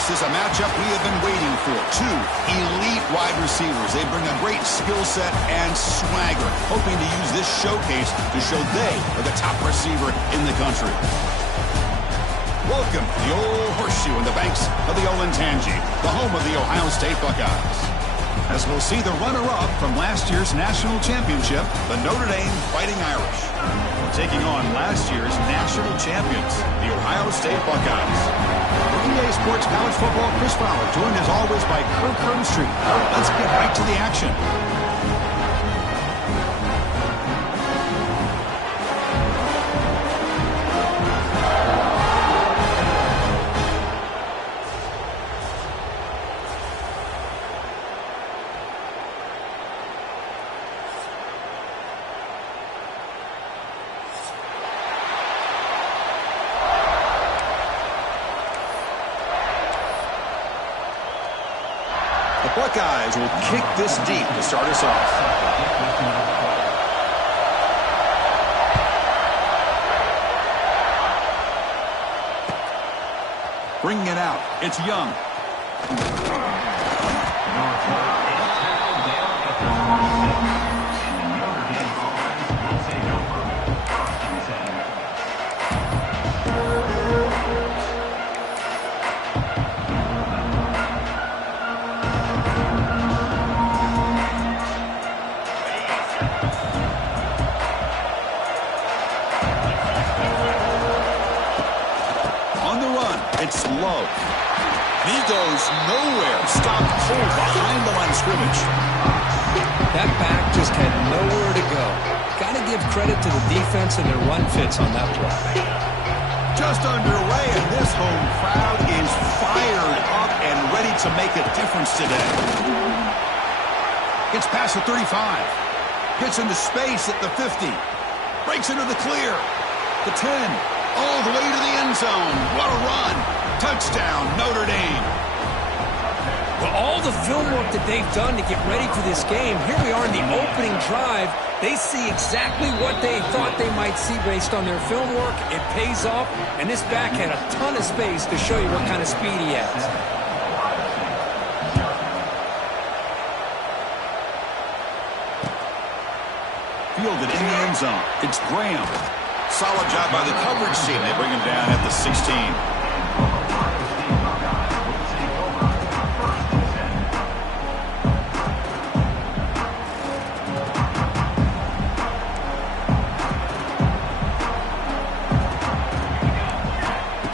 This is a matchup we have been waiting for. Two elite wide receivers. They bring a great skill set and swagger, hoping to use this showcase to show they are the top receiver in the country. Welcome to the Old Horseshoe on the banks of the Olentangy, the home of the Ohio State Buckeyes. As we'll see the runner-up from last year's national championship, the Notre Dame Fighting Irish, taking on last year's national champions, the Ohio State Buckeyes. For EA Sports College Football, Chris Fowler, joined as always by Kirk Herbstreit. Let's get right to the action. The Buckeyes will kick this deep to start us off. Bringing it out, it's Young. It's Love. He goes nowhere. Stopped cold behind the line of scrimmage. That back just had nowhere to go. Got to give credit to the defense and their run fits on that play. Just underway, and this home crowd is fired up and ready to make a difference today. Gets past the 35. Gets into space at the 50. Breaks into the clear. The 10. All the way to the end zone. What a run. Touchdown, Notre Dame. Well, all the film work that they've done to get ready for this game, here we are in the opening drive. They see exactly what they thought they might see based on their film work. It pays off, and this back had a ton of space to show you what kind of speed he has. Fielded in the end zone. It's Graham. Solid job by the coverage team. They bring him down at the 16.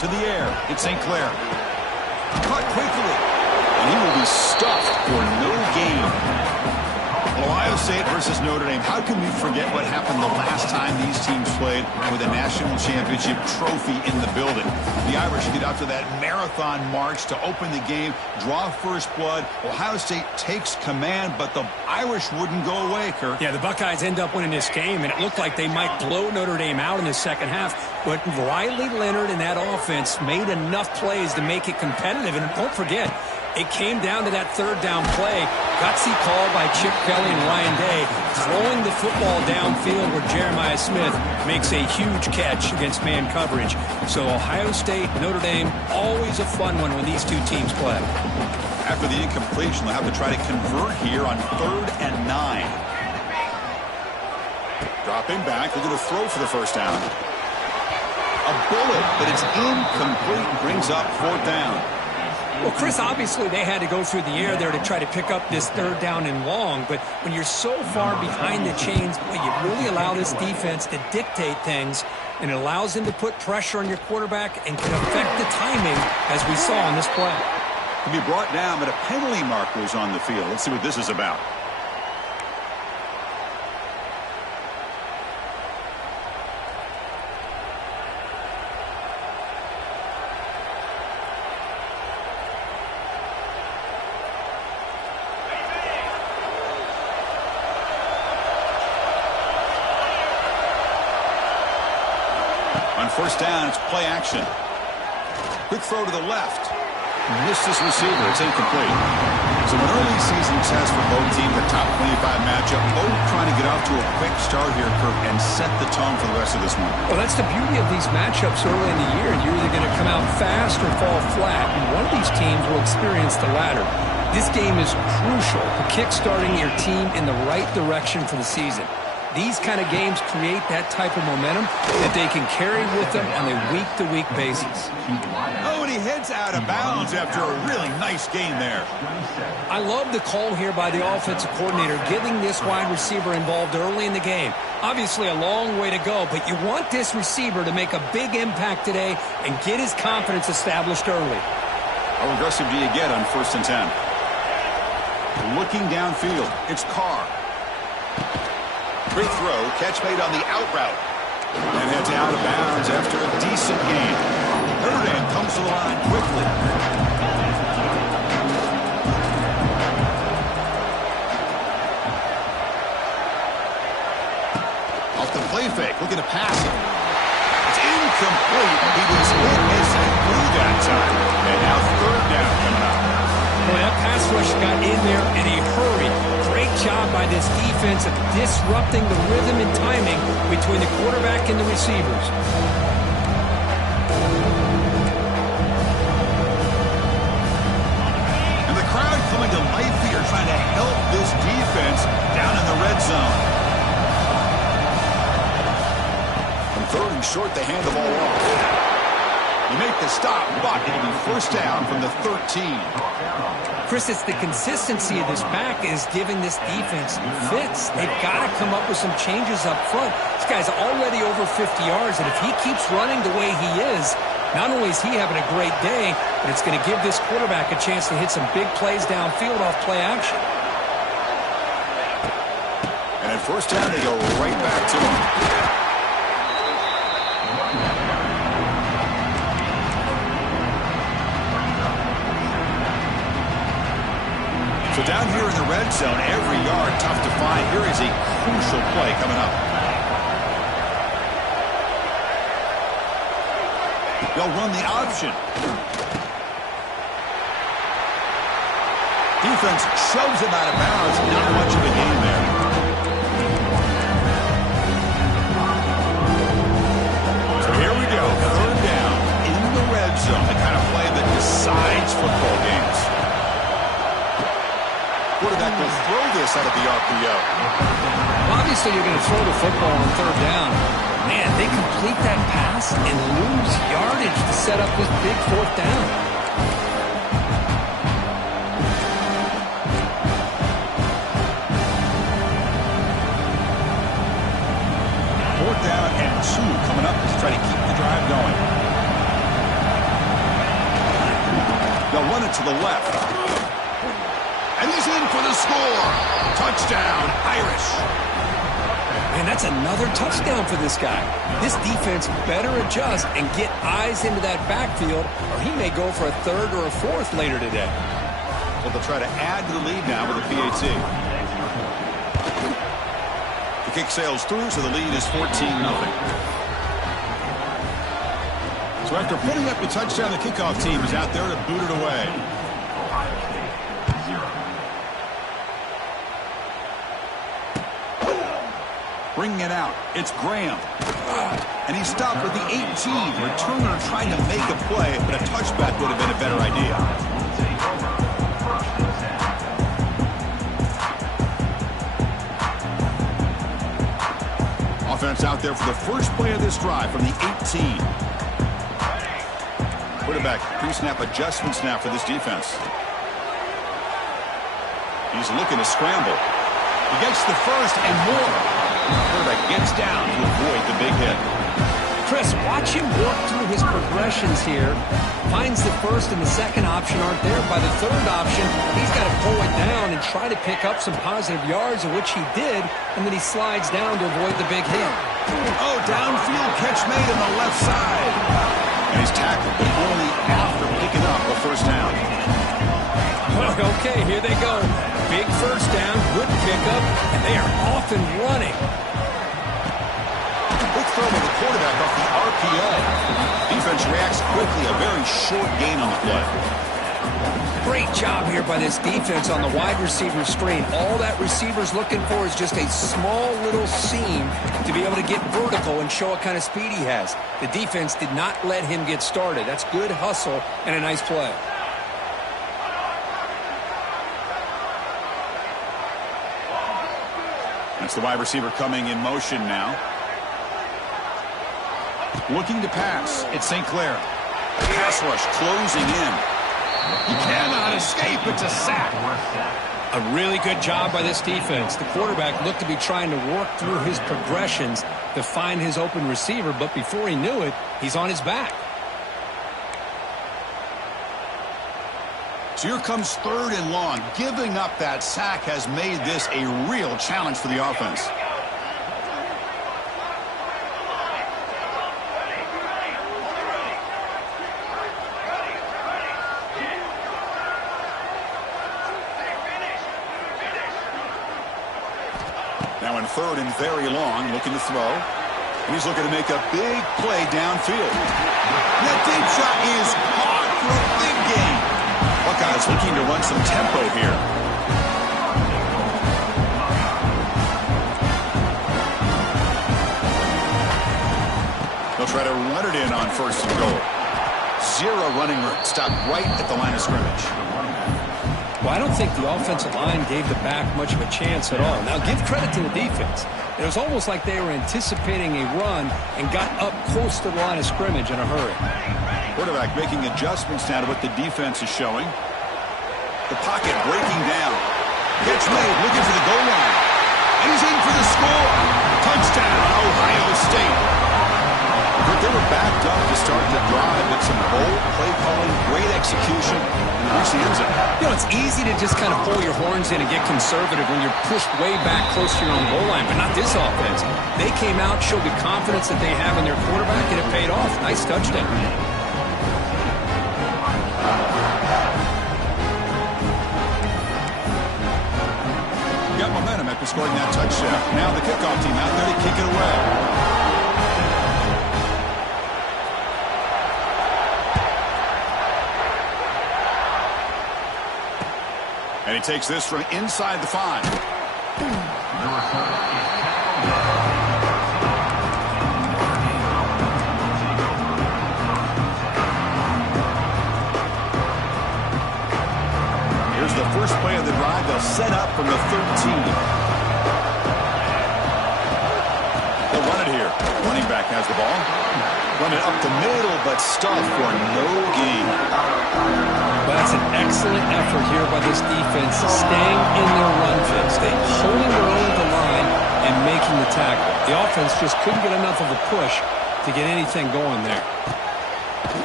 To the air. It's St. Clair. Caught quickly. And he will be stuffed for no gain. Ohio State versus Notre Dame. How can we forget what happened the last time these teams played with a national championship trophy in the building? The Irish get out to that marathon march to open the game, draw first blood. Ohio State takes command, but the Irish wouldn't go away, Kirk. Yeah, the Buckeyes end up winning this game, and it looked like they might blow Notre Dame out in the second half. But Riley Leonard and that offense made enough plays to make it competitive. And don't forget, it came down to that third down play. Gutsy call by Chip Kelly and Ryan Day, throwing the football downfield where Jeremiah Smith makes a huge catch against man coverage. So Ohio State, Notre Dame, always a fun one when these two teams play. After the incompletion, they'll have to try to convert here on 3rd and 9. Dropping back, they're going to throw for the first down. A bullet, but it's incomplete, brings up 4th down. Well, Chris, obviously they had to go through the air there to try to pick up this 3rd down and long, but when you're so far behind the chains, you really allow this defense to dictate things, and it allows them to put pressure on your quarterback and can affect the timing, as we saw on this play. To be brought down, but a penalty marker is on the field. Let's see what this is about. On first down, it's play action. Quick throw to the left. Missed his receiver. It's incomplete. So an early season test for both teams, a top 25 matchup. Both trying trying to get off to a quick start here, Kirk, and set the tone for the rest of this one. Well, that's the beauty of these matchups early in the year. You're either going to come out fast or fall flat, and one of these teams will experience the latter. This game is crucial to kick-starting your team in the right direction for the season. These kind of games create that type of momentum that they can carry with them on a week-to-week basis. Oh, and he heads out of bounds after a really nice game there. I love the call here by the offensive coordinator, getting this wide receiver involved early in the game. Obviously a long way to go, but you want this receiver to make a big impact today and get his confidence established early. How aggressive do you get on 1st and 10? Looking downfield, it's Carr. Great throw, catch made on the out route. And heads out of bounds after a decent game. Notre Dame comes to the line quickly. Off the play fake, looking to pass it. It's incomplete. He was hit as he threw that time. And now 3rd down coming up. Boy, that pass rush got in there in a hurry. Great job by this defense of disrupting the rhythm and timing between the quarterback and the receivers. And the crowd coming to life here, trying to help this defense down in the red zone. From 3rd and short, they hand the ball off. You make the stop, but it'll be 1st down from the 13. Chris, it's the consistency of this back is giving this defense fits. They've got to come up with some changes up front. This guy's already over 50 yards, and if he keeps running the way he is, not only is he having a great day, but it's going to give this quarterback a chance to hit some big plays downfield off play action. And at 1st down, they go right back to him. So down here in the red zone, every yard tough to find. Here is a crucial play coming up. They'll run the option. Defense shoves him out of bounds. Not much of a gain there. So here we go. 3rd down in the red zone. The kind of play that decides football games. Quarterback will throw this out of the RPO. Obviously, you're going to throw the football on 3rd down. Man, they complete that pass and lose yardage to set up this big 4th down. 4th down and 2 coming up to try to keep the drive going. They'll run it to the left. And he's in for the score. Touchdown, Irish. And that's another touchdown for this guy. This defense better adjust and get eyes into that backfield, or he may go for a 3rd or a 4th later today. So they'll try to add to the lead now with a PAT. The kick sails through, so the lead is 14-0. So after putting up the touchdown, the kickoff team is out there to boot it away. Bringing it out, it's Graham. And he's stopped with the 18. Returner trying to make a play, but a touchback would have been a better idea. Offense out there for the first play of this drive from the 18. Quarterback pre-snap adjustment snap for this defense. He's looking to scramble. He gets the first and more. Quarterback gets down to avoid the big hit. Chris, watch him work through his progressions here. Finds the 1st and the 2nd option aren't there. By the 3rd option, he's got to pull it down and try to pick up some positive yards, of which he did, and then he slides down to avoid the big hit. Oh, downfield catch made on the left side. And he's tackled, but only after picking up a 1st down. Okay, here they go. Big 1st down, good pickup, and they are off and running. Quick throw with the quarterback off the RPO. Defense reacts quickly, a very short gain on the play. Great job here by this defense on the wide receiver screen. All that receiver's looking for is just a small little seam to be able to get vertical and show what kind of speed he has. The defense did not let him get started. That's good hustle and a nice play. That's the wide receiver coming in motion now. Looking to pass. It's St. Clair. Pass rush closing in. He cannot escape. It's a sack. A really good job by this defense. The quarterback looked to be trying to work through his progressions to find his open receiver, but before he knew it, he's on his back. So here comes 3rd and long. Giving up that sack has made this a real challenge for the offense. Now in 3rd and very long, looking to throw. He's looking to make a big play downfield. That deep shot is caught for a big gain. Buckeyes looking to run some tempo here. They'll try to run it in on 1st and goal. 0 running room. Stop right at the line of scrimmage. Well, I don't think the offensive line gave the back much of a chance at all. Now, give credit to the defense. It was almost like they were anticipating a run and got up close to the line of scrimmage in a hurry. Quarterback making adjustments now to what the defense is showing. The pocket breaking down. Catch made, looking for the goal line. And he's in for the score. Touchdown, Ohio State. But they were backed up to start the drive, but some bold play calling, great execution, and reach the end zone. You know, it's easy to just kind of pull your horns in and get conservative when you're pushed way back close to your own goal line, but not this offense. They came out, showed the confidence that they have in their quarterback, and it paid off. Nice touchdown. Got momentum after scoring that touchdown. Now the kickoff team out there to kick it away. And he takes this from inside the 5. Here's the first play of the drive. They'll set up from the 13. They'll run it here. Running back has the ball. Run it up the middle, but stuffed for no gain. Well, that's an excellent effort here by this defense, staying in their run fits. They holding their own at the line and making the tackle. The offense just couldn't get enough of a push to get anything going there.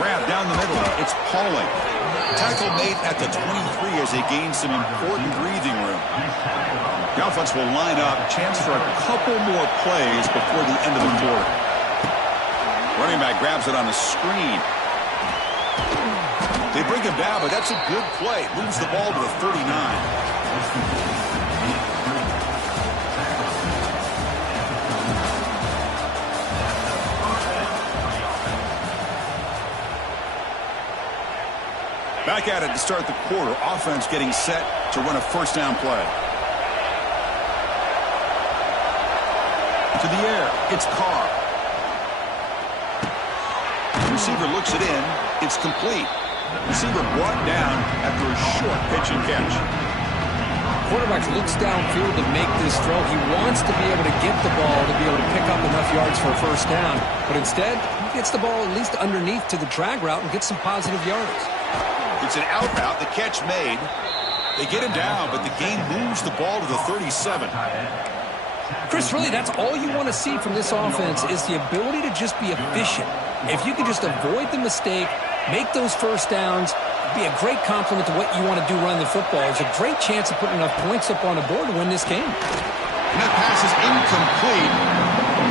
Grab down the middle. It's Pauling. Tackle made at the 23 as they gain some important breathing room. The offense will line up. Chance for a couple more plays before the end of the quarter. Running back grabs it on the screen. They bring him down, but that's a good play. Moves the ball to the 39. Back at it to start the quarter. Offense getting set to run a 1st down play. To the air. It's Carr. The receiver looks it in. It's complete. Receiver brought down after a short pitch and catch. Quarterback looks downfield to make this throw. He wants to be able to get the ball to be able to pick up enough yards for a 1st down. But instead, he gets the ball at least underneath to the drag route and gets some positive yards. It's an out route. The catch made. They get him down, but the gain moves the ball to the 37. Chris, really, that's all you want to see from this offense is the ability to just be efficient. If you can just avoid the mistake, make those 1st downs, be a great compliment to what you want to do running the football. There's a great chance of putting enough points up on the board to win this game. And that pass is incomplete.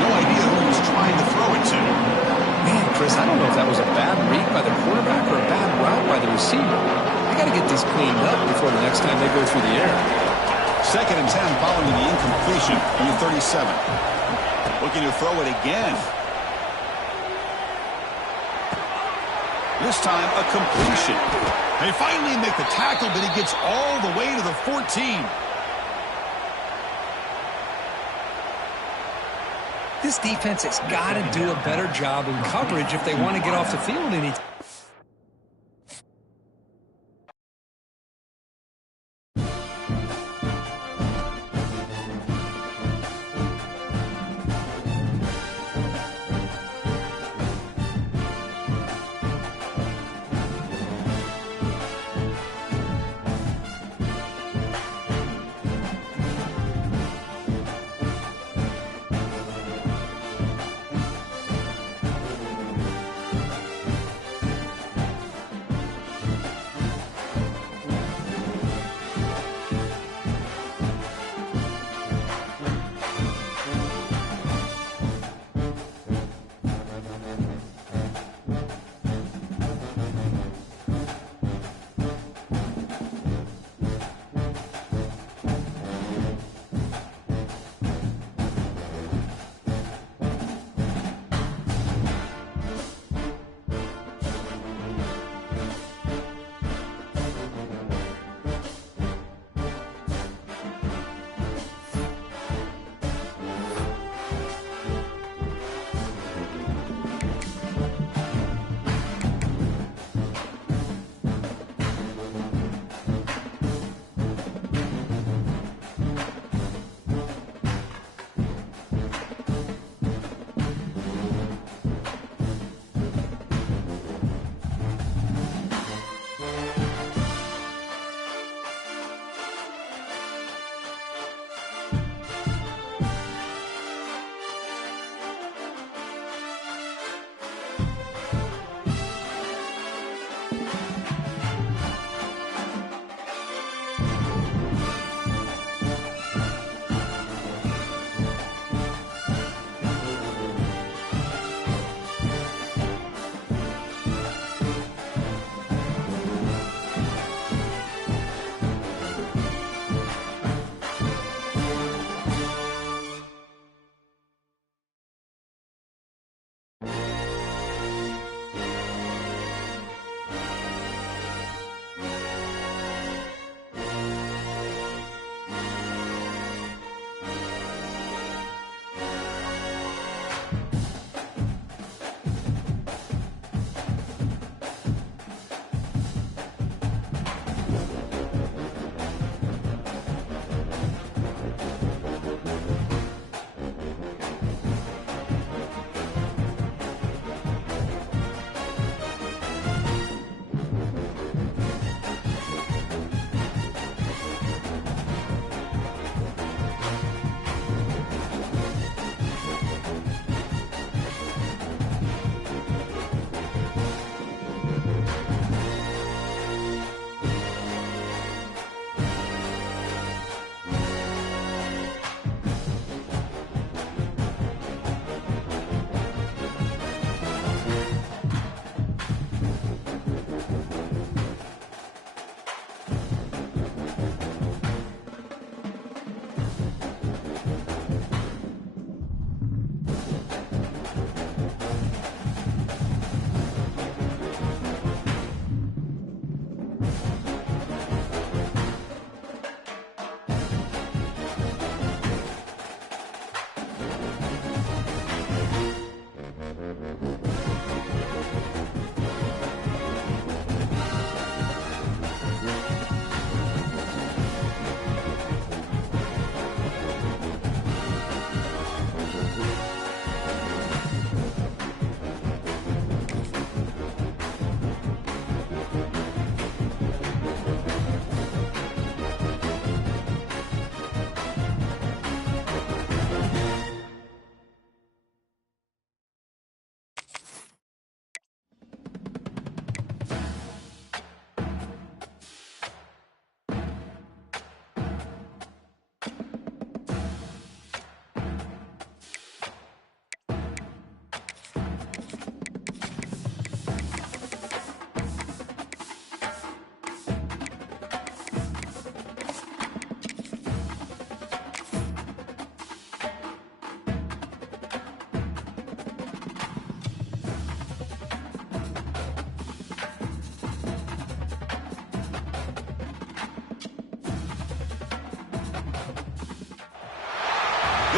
No idea who he was trying to throw it to. Man, Chris, I don't know if that was a bad read by the quarterback or a bad route by the receiver. They got to get this cleaned up before the next time they go through the air. 2nd and 10 following the incompletion from the 37. Looking to throw it again. This time, a completion. They finally make the tackle, but he gets all the way to the 14. This defense has got to do a better job in coverage if they want to get off the field anytime.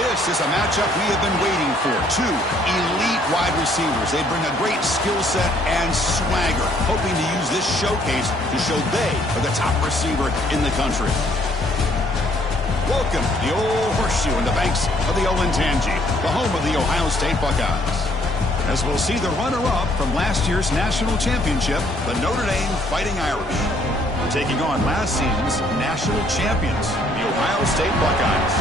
This is a matchup we have been waiting for. Two elite wide receivers. They bring a great skill set and swagger, hoping to use this showcase to show they are the top receiver in the country. Welcome to the old horseshoe in the banks of the Olentangy, the home of the Ohio State Buckeyes. As we'll see the runner-up from last year's national championship, the Notre Dame Fighting Irish, taking on last season's national champions, the Ohio State Buckeyes.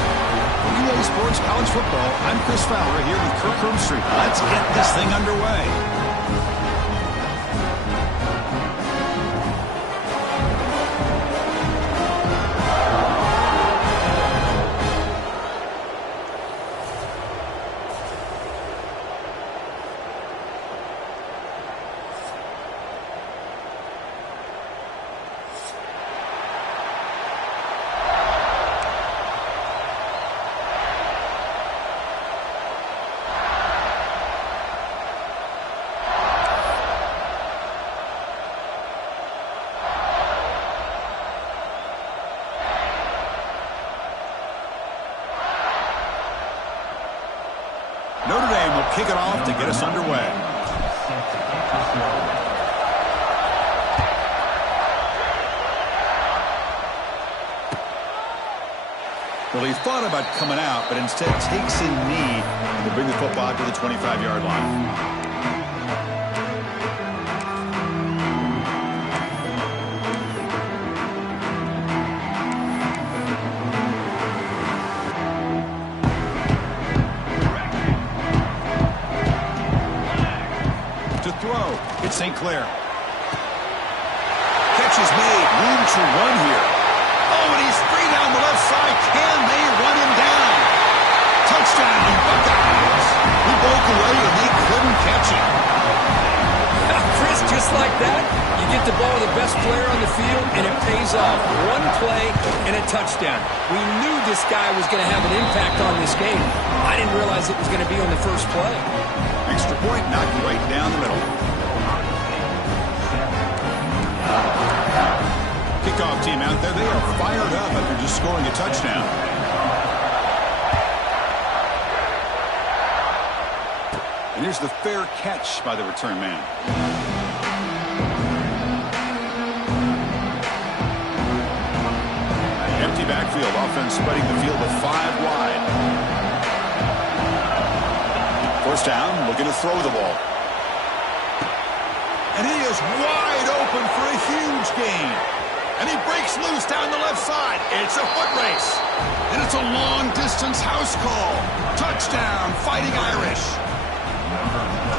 For EA Sports College Football, I'm Chris Fowler here with Kirk Herbstreit. Let's get this thing underway. Notre Dame will kick it off to get us underway. Well, he thought about coming out, but instead takes in knee to bring the football to the 25-yard line. It's St. Clair. Catch is made. Room to run here. Oh, and he's free down the left side. Can they run him down? Touchdown, Buckeyes. He broke away and they couldn't catch him. Chris, just like that, you get the ball to the best player on the field, and it pays off. One play and a touchdown. We knew this guy was going to have an impact on this game. I didn't realize it was going to be on the first play. Extra point knocked right down the middle. Kickoff team out there, they are fired up after just scoring a touchdown. And here's the fair catch by the return man. Empty backfield, offense spreading the field of 5 wide. First down, looking to throw the ball. And he is wide open for a huge gain. And he breaks loose down the left side. It's a foot race. And it's a long-distance house call. Touchdown, Fighting Irish.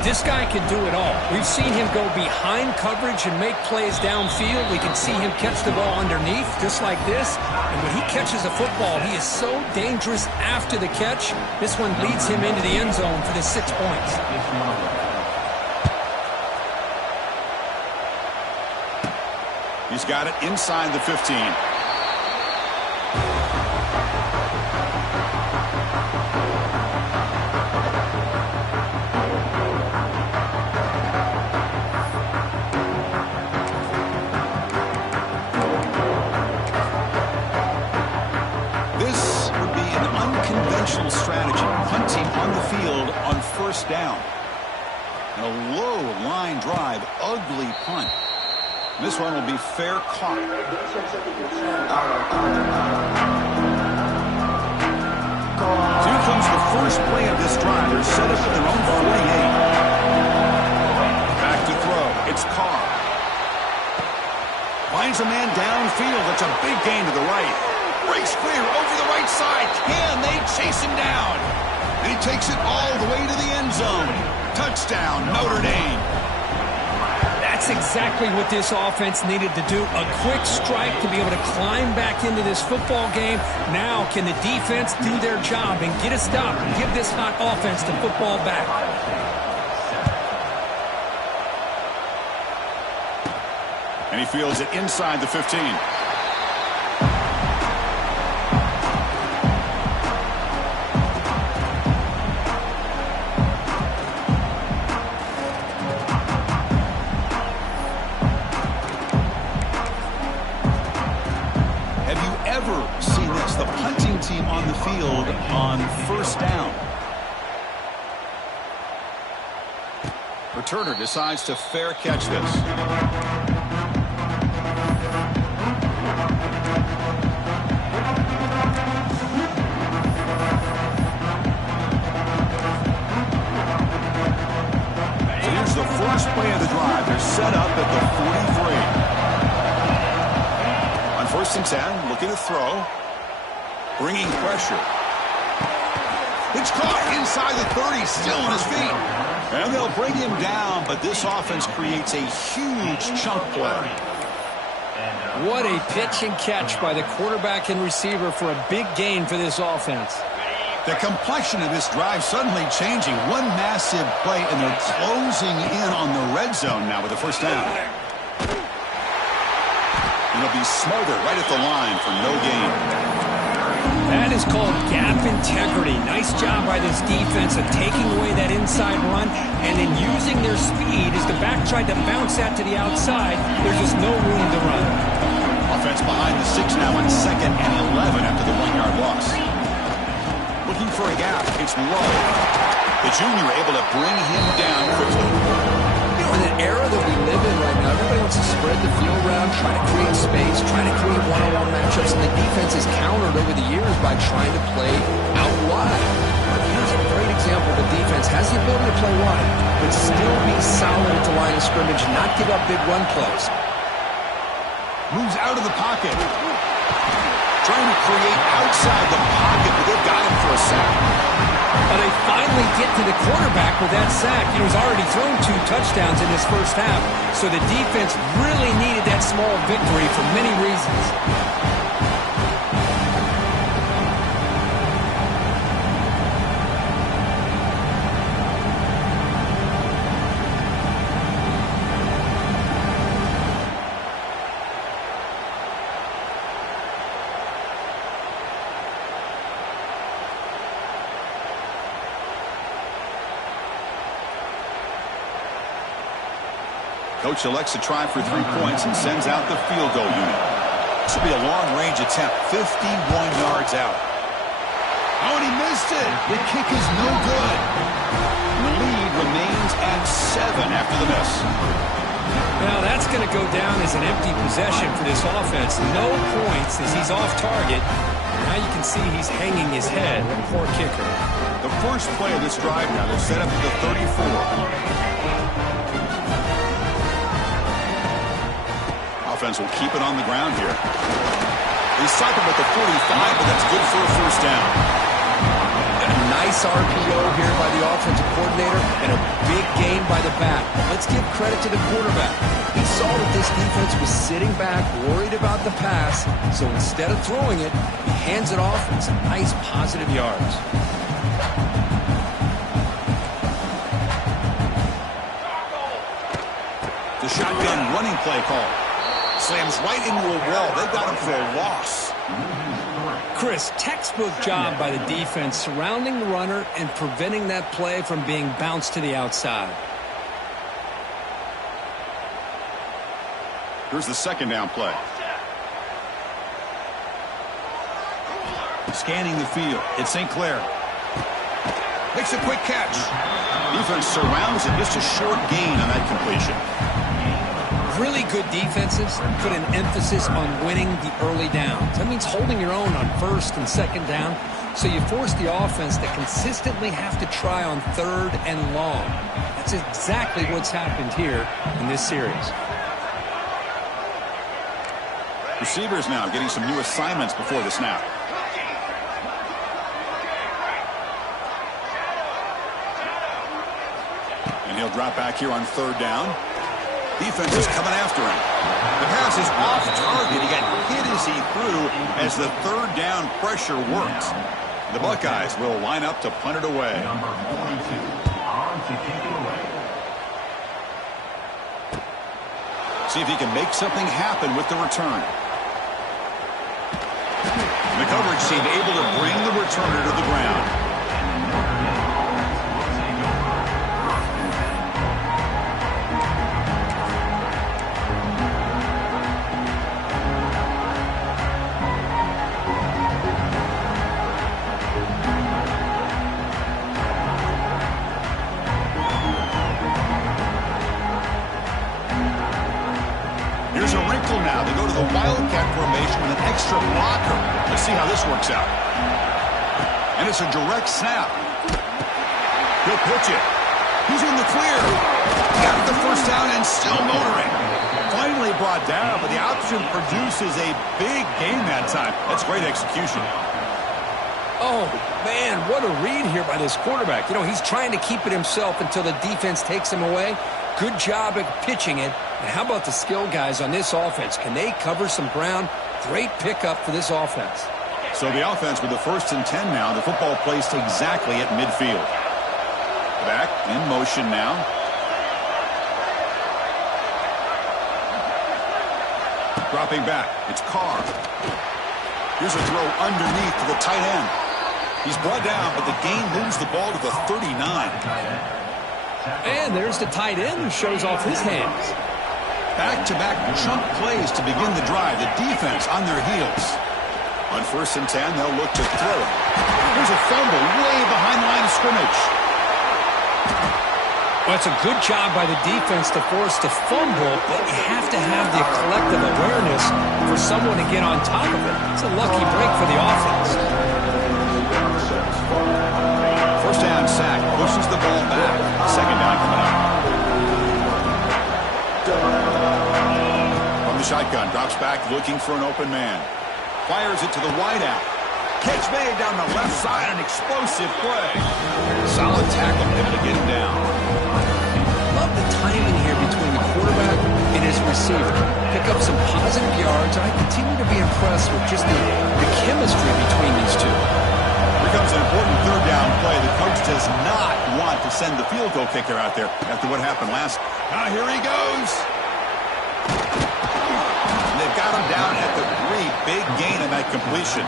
This guy can do it all. We've seen him go behind coverage and make plays downfield. We can see him catch the ball underneath, just like this. And when he catches a football, he is so dangerous after the catch. This one leads him into the end zone for the 6 points. He's got it inside the 15. This would be an unconventional strategy, punting on the field on first down. And a low line drive, ugly punt. This one will be fair caught. Here comes the first play of this drive. They're set up at their own 48. Back to throw. It's Carr. Finds a man downfield. That's a big gain to the right. Breaks clear over the right side. Can they chase him down? And he takes it all the way to the end zone. Touchdown, Notre Dame. That's exactly what this offense needed to do. A quick strike to be able to climb back into this football game. Now can the defense do their job and get a stop and give this hot offense the football back? And he fields it inside the 15. team on the field on first down. Returner decides to fair catch this. So here's the first play of the drive. They're set up at the 43. On 1st and 10, looking to throw. Bringing pressure. It's caught inside the 30, still on his feet. And they'll bring him down, but this offense creates a huge chunk play. What a pitch and catch by the quarterback and receiver for a big gain for this offense. The complexion of this drive suddenly changing. One massive play, and they're closing in on the red zone now with the first down. And they'll be smothered right at the line for no gain. That is called gap integrity. Nice job by this defense of taking away that inside run and then using their speed as the back tried to bounce that to the outside. There's just no room to run. Offense behind the 6 now on 2nd and 11 after the 1-yard loss. Looking for a gap. It's low. The junior able to bring him down quickly. You know, in an era that we live in right now, everybody wants to spread the field around, try to create space, try to create one-on-one matchups, and the defense is countered over the years by trying to play out wide. But here's a great example. The defense has the ability to play wide, but still be solid at the line of scrimmage, not give up big run plays. Moves out of the pocket. Trying to create outside the pocket, but they've got him for a sack. But they finally get to the quarterback with that sack. He's already thrown 2 touchdowns in this first half, so the defense really needed that small victory for many reasons. Coach elects to try for 3 points and sends out the field goal unit. This will be a long-range attempt, 51 yards out. Oh, and he missed it. The kick is no good. The lead remains at 7 after the miss. Now that's going to go down as an empty possession for this offense. No points as he's off target. Now you can see he's hanging his head. Poor kicker. The first play of this drive now, they're set up at the 34. Offense will keep it on the ground here. They stop him at the 45, but that's good for a first down. A nice RPO here by the offensive coordinator and a big gain by the back. Let's give credit to the quarterback. He saw that this defense was sitting back, worried about the pass, so instead of throwing it, he hands it off with some nice positive yards. The shotgun running play call. Slams right into a wall. They've got him for a loss. Chris, textbook job by the defense surrounding the runner and preventing that play from being bounced to the outside. Here's the 2nd down play. Scanning the field. It's St. Clair. Makes a quick catch. Defense surrounds him. Just a short gain on that completion. Really good defenses put an emphasis on winning the early downs. That means holding your own on 1st and 2nd down. So you force the offense to consistently have to try on 3rd and long. That's exactly what's happened here in this series. Receivers now getting some new assignments before the snap. And he'll drop back here on 3rd down. Defense is coming after him. The pass is off target. He got hit as he threw as the 3rd down pressure worked. The Buckeyes will line up to punt it away. See if he can make something happen with the return. The coverage team able to bring the returner to the ground. see how this works out. And it's a direct snap. He'll pitch it. He's in the clear. Got the first down and still motoring. Finally brought down, but the option produces a big gain that time. That's great execution. Oh, man, what a read here by this quarterback. You know, he's trying to keep it himself until the defense takes him away. Good job at pitching it. And how about the skill guys on this offense? Can they cover some ground? Great pickup for this offense. So the offense with the 1st and 10 now. The football placed exactly at midfield. Back in motion now. Dropping back. It's Carr. Here's a throw underneath to the tight end. He's brought down, but the gain moves the ball to the 39. And there's the tight end who shows off his hands. Back-to-back chunk plays to begin the drive. The defense on their heels. On 1st and 10, they'll look to throw it. There's a fumble way behind the line of scrimmage. Well, it's a good job by the defense to force the fumble, but you have to have the collective awareness for someone to get on top of it. It's a lucky break for the offense. First down sack, pushes the ball back. 2nd down coming up. From the shotgun, drops back looking for an open man. Fires it to the wideout. Catch made down the left side, an explosive play. Solid tackle able to get him down. Love the timing here between the quarterback and his receiver. Pick up some positive yards, and I continue to be impressed with just the chemistry between these two. Here comes an important 3rd down play. The coach does not want to send the field goal kicker out there after what happened last. Now here he goes. And they've got him down at the 3. Big gain in that completion.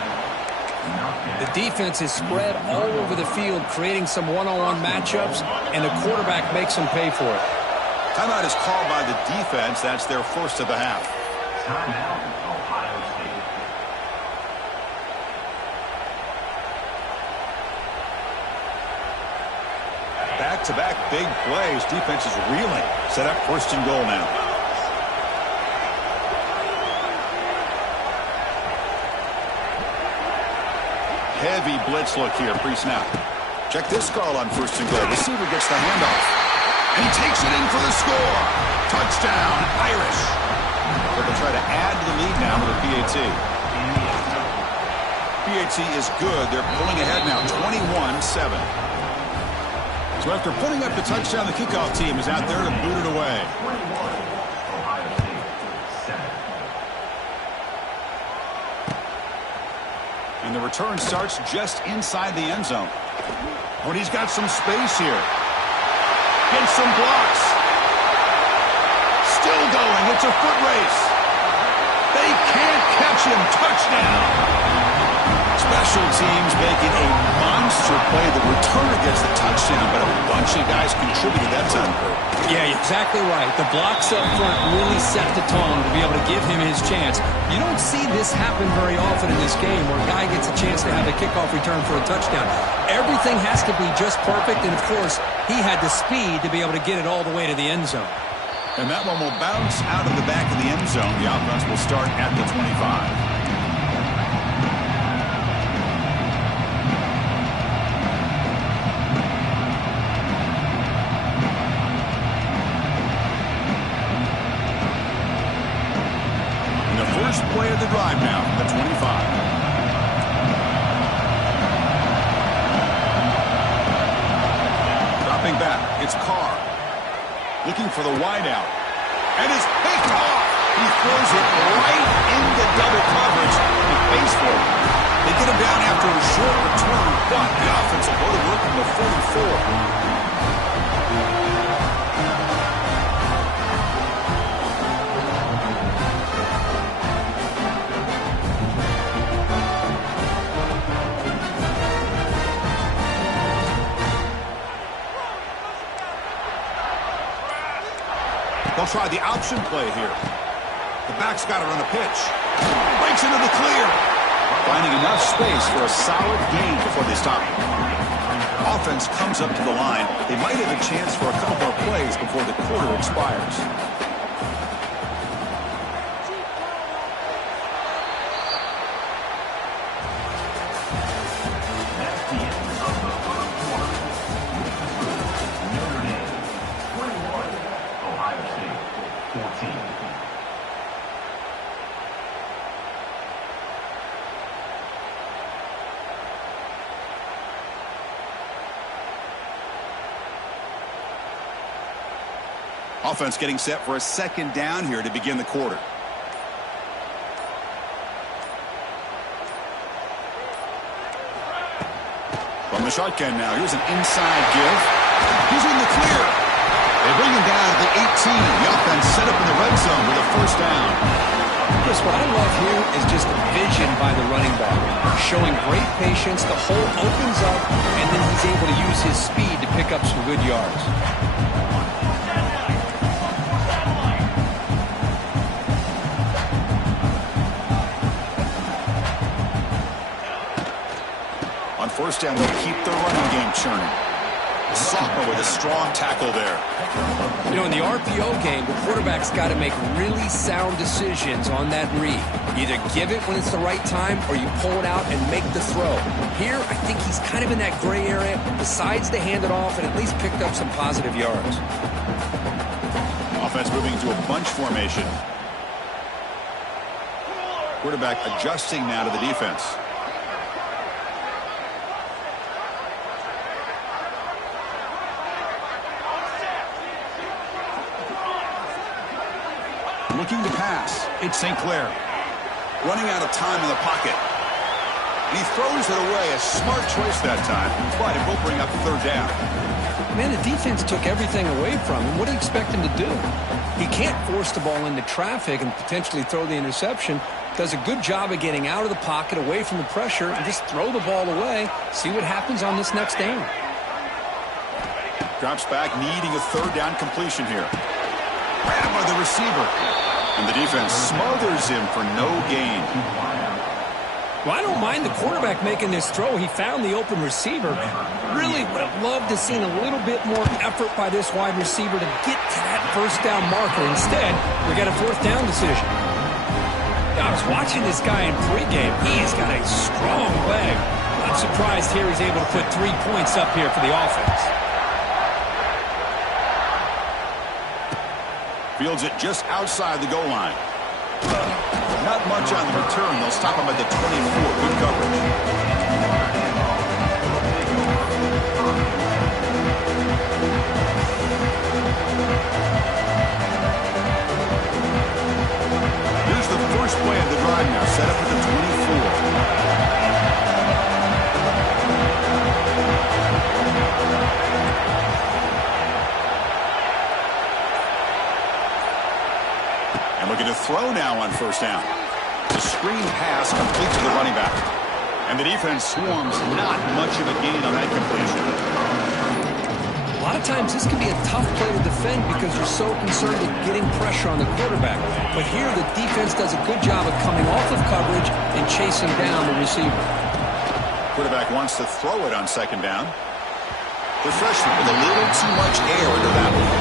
The defense is spread all over the field, creating some one-on-one matchups, and the quarterback makes them pay for it. Timeout is called by the defense. That's their 1st of the half. Timeout, Ohio State. Back-to-back big plays. Defense is reeling. Set up 1st and goal now. Heavy blitz look here, pre-snap. Check this call on 1st and goal. Receiver gets the handoff. And he takes it in for the score. Touchdown, Irish. They'll try to add to the lead now with a PAT. PAT is good. They're pulling ahead now, 21-7. So after putting up the touchdown, the kickoff team is out there to boot it away. And the return starts just inside the end zone. But he's got some space here. Gets some blocks. Still going. It's a foot race. They can't catch him. Touchdown. Special teams making a monster play. The returner gets the touchdown, but a bunch of guys contributed that time. Yeah, exactly right. The blocks up front really set the tone to be able to give him his chance. You don't see this happen very often in this game where a guy gets a chance to have a kickoff return for a touchdown. Everything has to be just perfect, and of course, he had the speed to be able to get it all the way to the end zone. And that one will bounce out of the back of the end zone. The offense will start at the 25. First play of the drive now from the 25. Dropping back, it's Carr. Looking for the wideout. And it's picked off. He throws it right into double coverage. He pays for it. They get him down after a short return, but the offense will go to work from the 44. They'll try the option play here. The back's got it on a pitch. Breaks into the clear. Finding enough space for a solid gain before they stop. Offense comes up to the line. They might have a chance for a couple more plays before the quarter expires. Offense getting set for a second down here to begin the quarter. From the shotgun now, here's an inside give. He's in the clear. They bring him down to the 18. The offense set up in the red zone with a first down. Chris, what I love here is just the vision by the running back. Showing great patience, the hole opens up, and then he's able to use his speed to pick up some good yards. On first down, they'll keep the running game churning. Sokma with a strong tackle there. You know, in the RPO game, the quarterback's got to make really sound decisions on that read. Either give it when it's the right time or you pull it out and make the throw. Here, I think he's kind of in that gray area, decides to hand it off and at least picked up some positive yards. Offense moving to a bunch formation. Quarterback adjusting now to the defense. Looking to pass. It's St. Clair. Running out of time in the pocket. And he throws it away. A smart choice that time. But it will bring up third down. Man, the defense took everything away from him. What do you expect him to do? He can't force the ball into traffic and potentially throw the interception. Does a good job of getting out of the pocket, away from the pressure, and just throw the ball away. See what happens on this next down. Drops back, needing a third down completion here. Ran by the receiver. And the defense smothers him for no gain. Well, I don't mind the quarterback making this throw. He found the open receiver. Really would have loved to have seen a little bit more effort by this wide receiver to get to that first down marker. Instead, we got a fourth down decision. I was watching this guy in pregame. He's got a strong leg. I'm surprised here he's able to put 3 points up here for the offense. Fields it just outside the goal line. Not much on the return. They'll stop him at the 24. Good coverage. Here's the first play of the drive now. Set up at the 24. Looking to throw now on first down. The screen pass complete to the running back. And the defense swarms, not much of a gain on that completion. A lot of times this can be a tough play to defend because you're so concerned with getting pressure on the quarterback. But here the defense does a good job of coming off of coverage and chasing down the receiver. Quarterback wants to throw it on second down. The freshman with a little too much air into that one.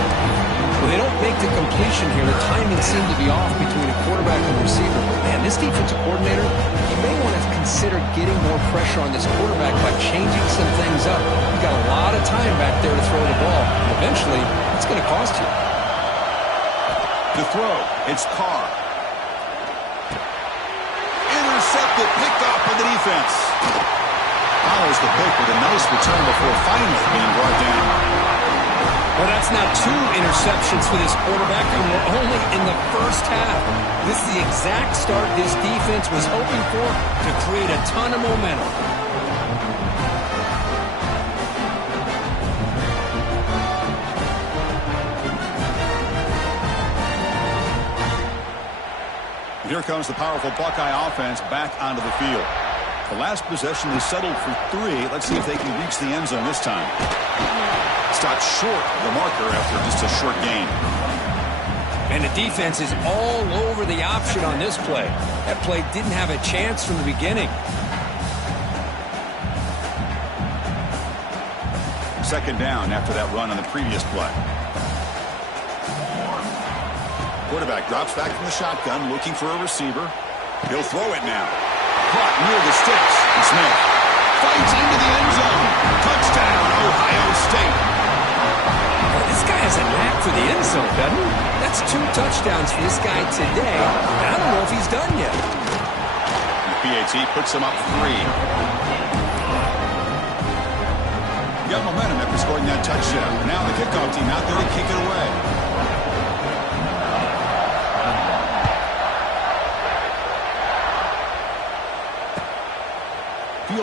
Well, they don't make the completion here. The timing seemed to be off between a quarterback and receiver. Man, this defensive coordinator, he may want to consider getting more pressure on this quarterback by changing some things up. You've got a lot of time back there to throw the ball. And eventually, it's going to cost you. To throw, it's Carr. Intercepted, picked off by the defense. Follows the pick with a nice return before finally being brought down. Well, that's now 2 interceptions for this quarterback, and we're only in the first half. This is the exact start this defense was hoping for to create a ton of momentum. Here comes the powerful Buckeye offense back onto the field. The last possession, they settled for 3. Let's see if they can reach the end zone this time. Stopped short of the marker after just a short gain. And the defense is all over the option on this play. That play didn't have a chance from the beginning. Second down after that run on the previous play. Quarterback drops back from the shotgun, looking for a receiver. He'll throw it now. Caught near the sticks. And Smith fights into the end zone. Touchdown, Ohio State. Well, this guy has a knack for the end zone, doesn't he? That's 2 touchdowns for this guy today. And I don't know if he's done yet. The PAT puts him up 3. Got momentum after scoring that touchdown. Now the kickoff team out there to kick it away.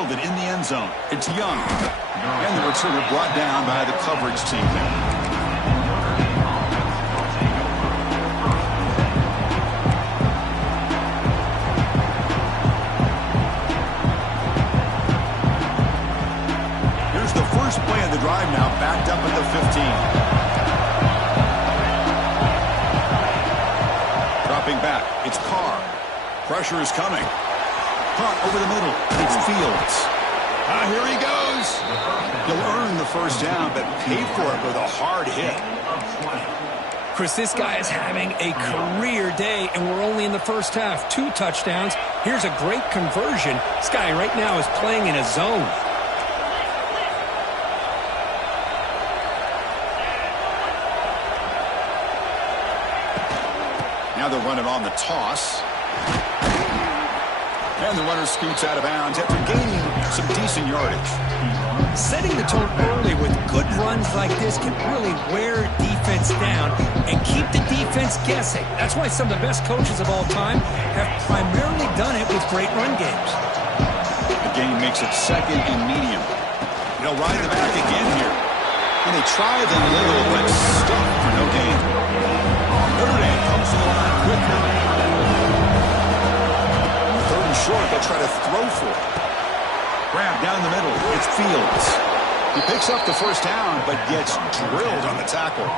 fielded in the end zone. It's Young. And the returner brought down by the coverage team there. First play of the drive now, backed up at the 15. Dropping back, it's Carr. Pressure is coming. Caught over the middle, it's Fields. Here he goes. He'll earn the first down, but pay for it with a hard hit. Chris, this guy is having a career day, and we're only in the first half. 2 touchdowns. Here's a great conversion. This guy right now is playing in a zone. Now they're running on the toss. And the runner scoots out of bounds after gaining some decent yardage. Setting the tone early with good runs like this can really wear defense down and keep the defense guessing. That's why some of the best coaches of all time have primarily done it with great run games. The game makes it second and medium. They'll ride the back again here. And they try the little, but stuck for no gain. Notre Dame comes to the line quickly. Third and short, they'll try to throw for it. Grab down the middle, it's Fields. He picks up the first down, but gets drilled on the tackle.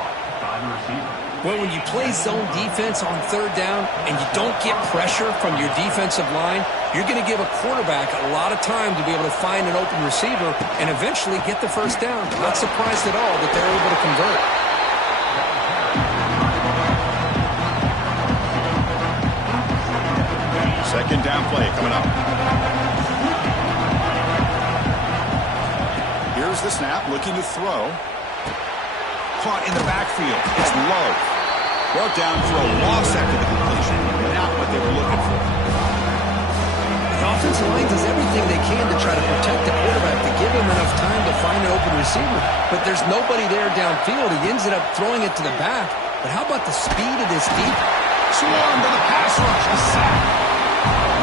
Well, when you play zone defense on third down and you don't get pressure from your defensive line, you're going to give a quarterback a lot of time to be able to find an open receiver and eventually get the first down. Not surprised at all that they're able to convert. Second down play coming up. Here's the snap, looking to throw. Caught in the backfield. It's low. Brought down for a loss after the completion. Not what they were looking for. The offensive line does everything they can to try to protect the quarterback, to give him enough time to find an open receiver. But there's nobody there downfield. He ends up throwing it to the back. But how about the speed of this defense? Swarm to the pass rush. A sack.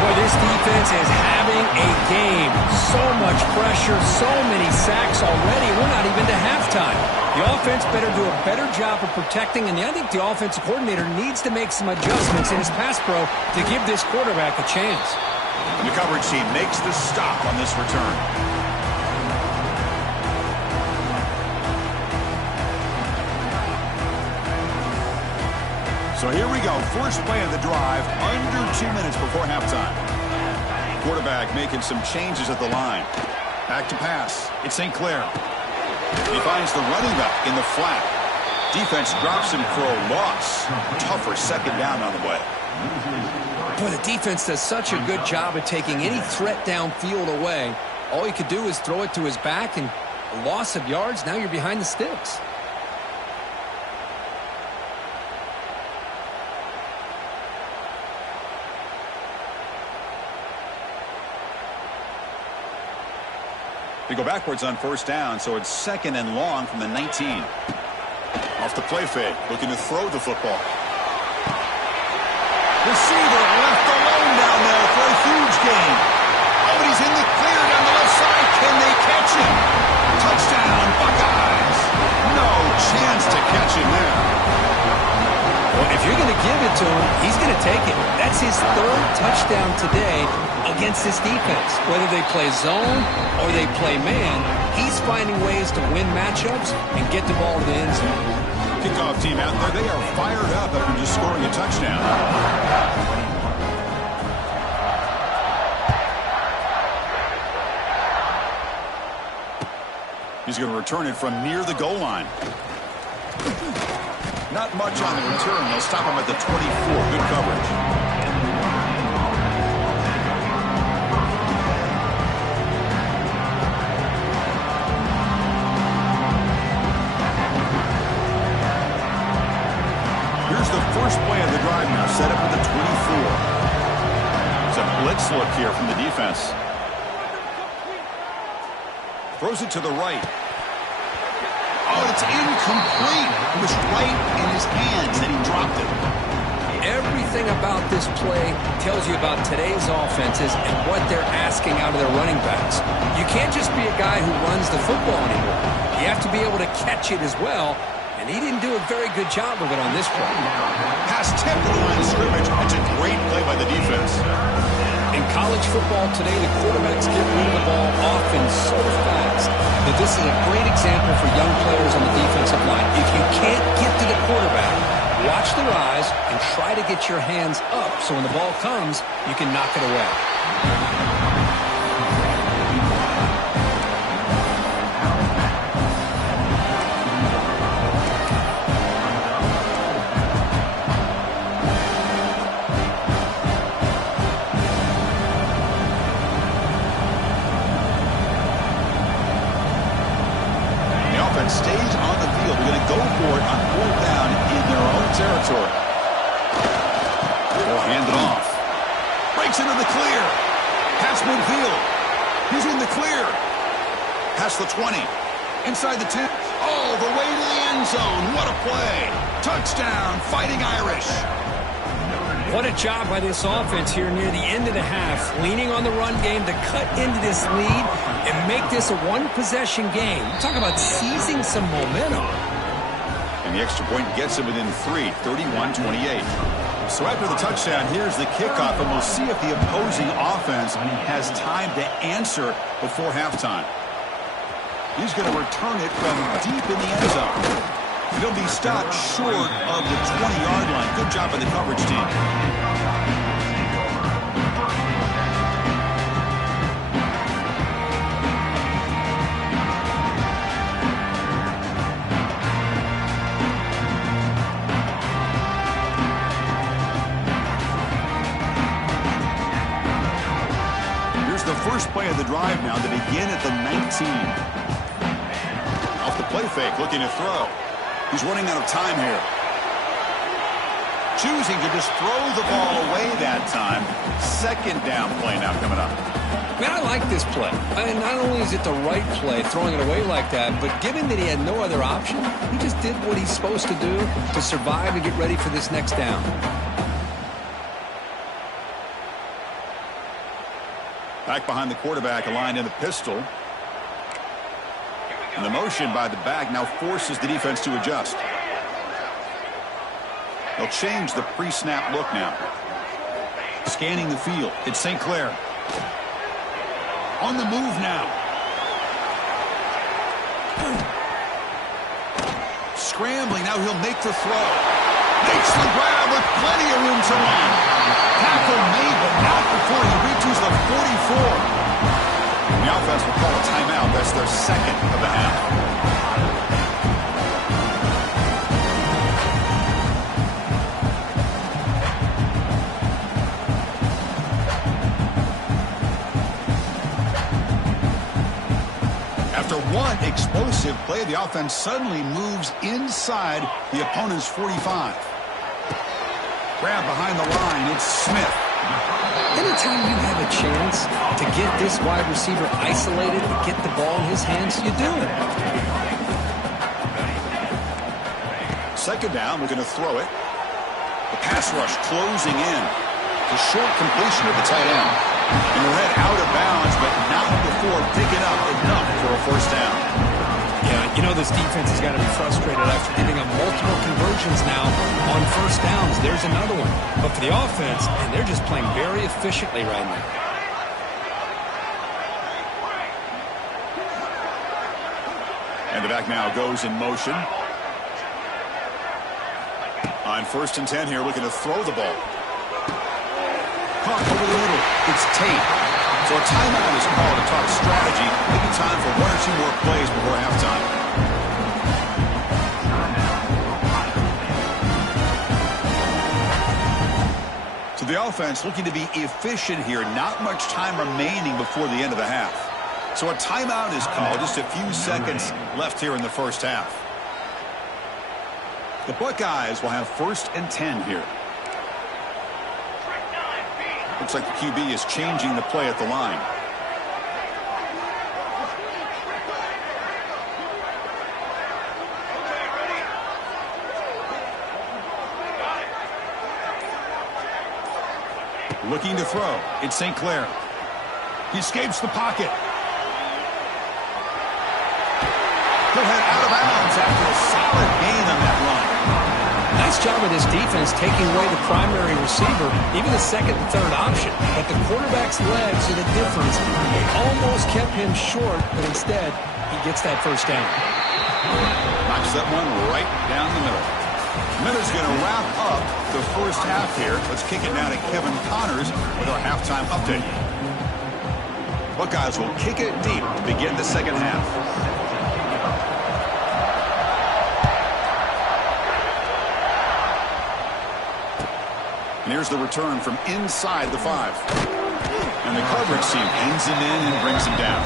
Boy, this defense is having a game. So much pressure, so many sacks already. We're not even to halftime. The offense better do a better job of protecting, and I think the offensive coordinator needs to make some adjustments in his pass pro to give this quarterback a chance. And the coverage team makes the stop on this return. So here we go. First play of the drive, under 2 minutes before halftime. Quarterback making some changes at the line. Back to pass. It's St. Clair. He finds the running back in the flat. Defense drops him for a loss. Tougher second down on the way. Boy, the defense does such a good job of taking any threat downfield away. All he could do is throw it to his back, and a loss of yards, now you're behind the sticks. They go backwards on first down, so it's second and long from the 19. Off the play fake, looking to throw the football. Receiver left alone down there for a huge gain. Oh, but he's in the clear down the left side. Can they catch him? Touchdown, Buckeyes. No chance to catch him there. Well, if you're going to give it to him, he's going to take it. That's his third touchdown today against this defense. Whether they play zone or they play man, he's finding ways to win matchups and get the ball to the end zone. Kickoff team out there, they are fired up after just scoring a touchdown. He's going to return it from near the goal line. Not much on the return. They'll stop him at the 24. Good coverage. First play of the drive now, set up at the 24. It's a blitz look here from the defense. Throws it to the right. Oh, it's incomplete. It was right in his hands that he dropped it. Everything about this play tells you about today's offenses and what they're asking out of their running backs. You can't just be a guy who runs the football anymore. You have to be able to catch it as well, and he didn't do a very good job of it on this play. Pass tipped to the line of scrimmage. It's a great play by the defense. In college football today, the quarterbacks get rid of the ball often so fast that this is a great example for young players on the defensive line. If you can't get to the quarterback, watch the rise and try to get your hands up so when the ball comes, you can knock it away. Stays on the field. We're going to go for it on 4th down in their own territory. They'll hand it off. Breaks into the clear. Past midfield. He's in the clear. Past the 20. Inside the 10. All the way to the end zone. What a play. Touchdown, Fighting Irish. What a job by this offense here near the end of the half, leaning on the run game to cut into this lead and make this a one-possession game. Talk about seizing some momentum. And the extra point gets him within 3, 31-28. So after the touchdown, here's the kickoff, and we'll see if the opposing offense has time to answer before halftime. He's going to return it from deep in the end zone. He'll be stopped short of the 20-yard line. Good job by the coverage team. Here's the first play of the drive now to begin at the 19. Off the play fake, looking to throw. He's running out of time here. Choosing to just throw the ball away that time. 2nd down play now coming up. Man, I like this play. Not only is it the right play, throwing it away like that, but given that he had no other option, he just did what he's supposed to do to survive and get ready for this next down. Back behind the quarterback, aligned in the pistol. And the motion by the back now forces the defense to adjust. They'll change the pre-snap look now. Scanning the field. It's St. Clair. On the move now. Scrambling. Now he'll make the throw. Makes the grab with plenty of room to run. Tackle made, but not before he reaches the 44. The offense will call a timeout. That's their 2nd of the half. After one explosive play, the offense suddenly moves inside the opponent's 45. Grab behind the line. It's Smith. Anytime you have a chance to get this wide receiver isolated and get the ball in his hands, you do it. 2nd down, we're going to throw it. The pass rush closing in. The short completion of the tight end. And we're head out of bounds, but not before picking up enough for a 1st down. Yeah, you know this defense has got to be frustrated after giving up multiple conversions now on 1st downs. There's another one. But for the offense, and they're just playing very efficiently right now. And the back now goes in motion. On 1st and 10 here, looking to throw the ball. Caught over the middle. It's Tate. So a timeout is called to talk strategy. Maybe time for 1 or 2 more plays before halftime. So the offense looking to be efficient here. Not much time remaining before the end of the half. So a timeout is called. Just a few seconds left here in the 1st half. The Buckeyes will have 1st and 10 here. Looks like the QB is changing the play at the line. Looking to throw. It's St. Clair. He escapes the pocket. He'll head out of bounds after a solid gain on that run. Nice job of this defense taking away the primary receiver, even the second and third option. But the quarterback's legs are the difference. They almost kept him short, but instead, he gets that first down. Knocks that one right down the middle. Miller's going to wrap up the first half here. Let's kick it now to Kevin Connors with our halftime update. Buckeyes will kick it deep to begin the second half. And here's the return from inside the 5. And the coverage team pins him in and brings him down.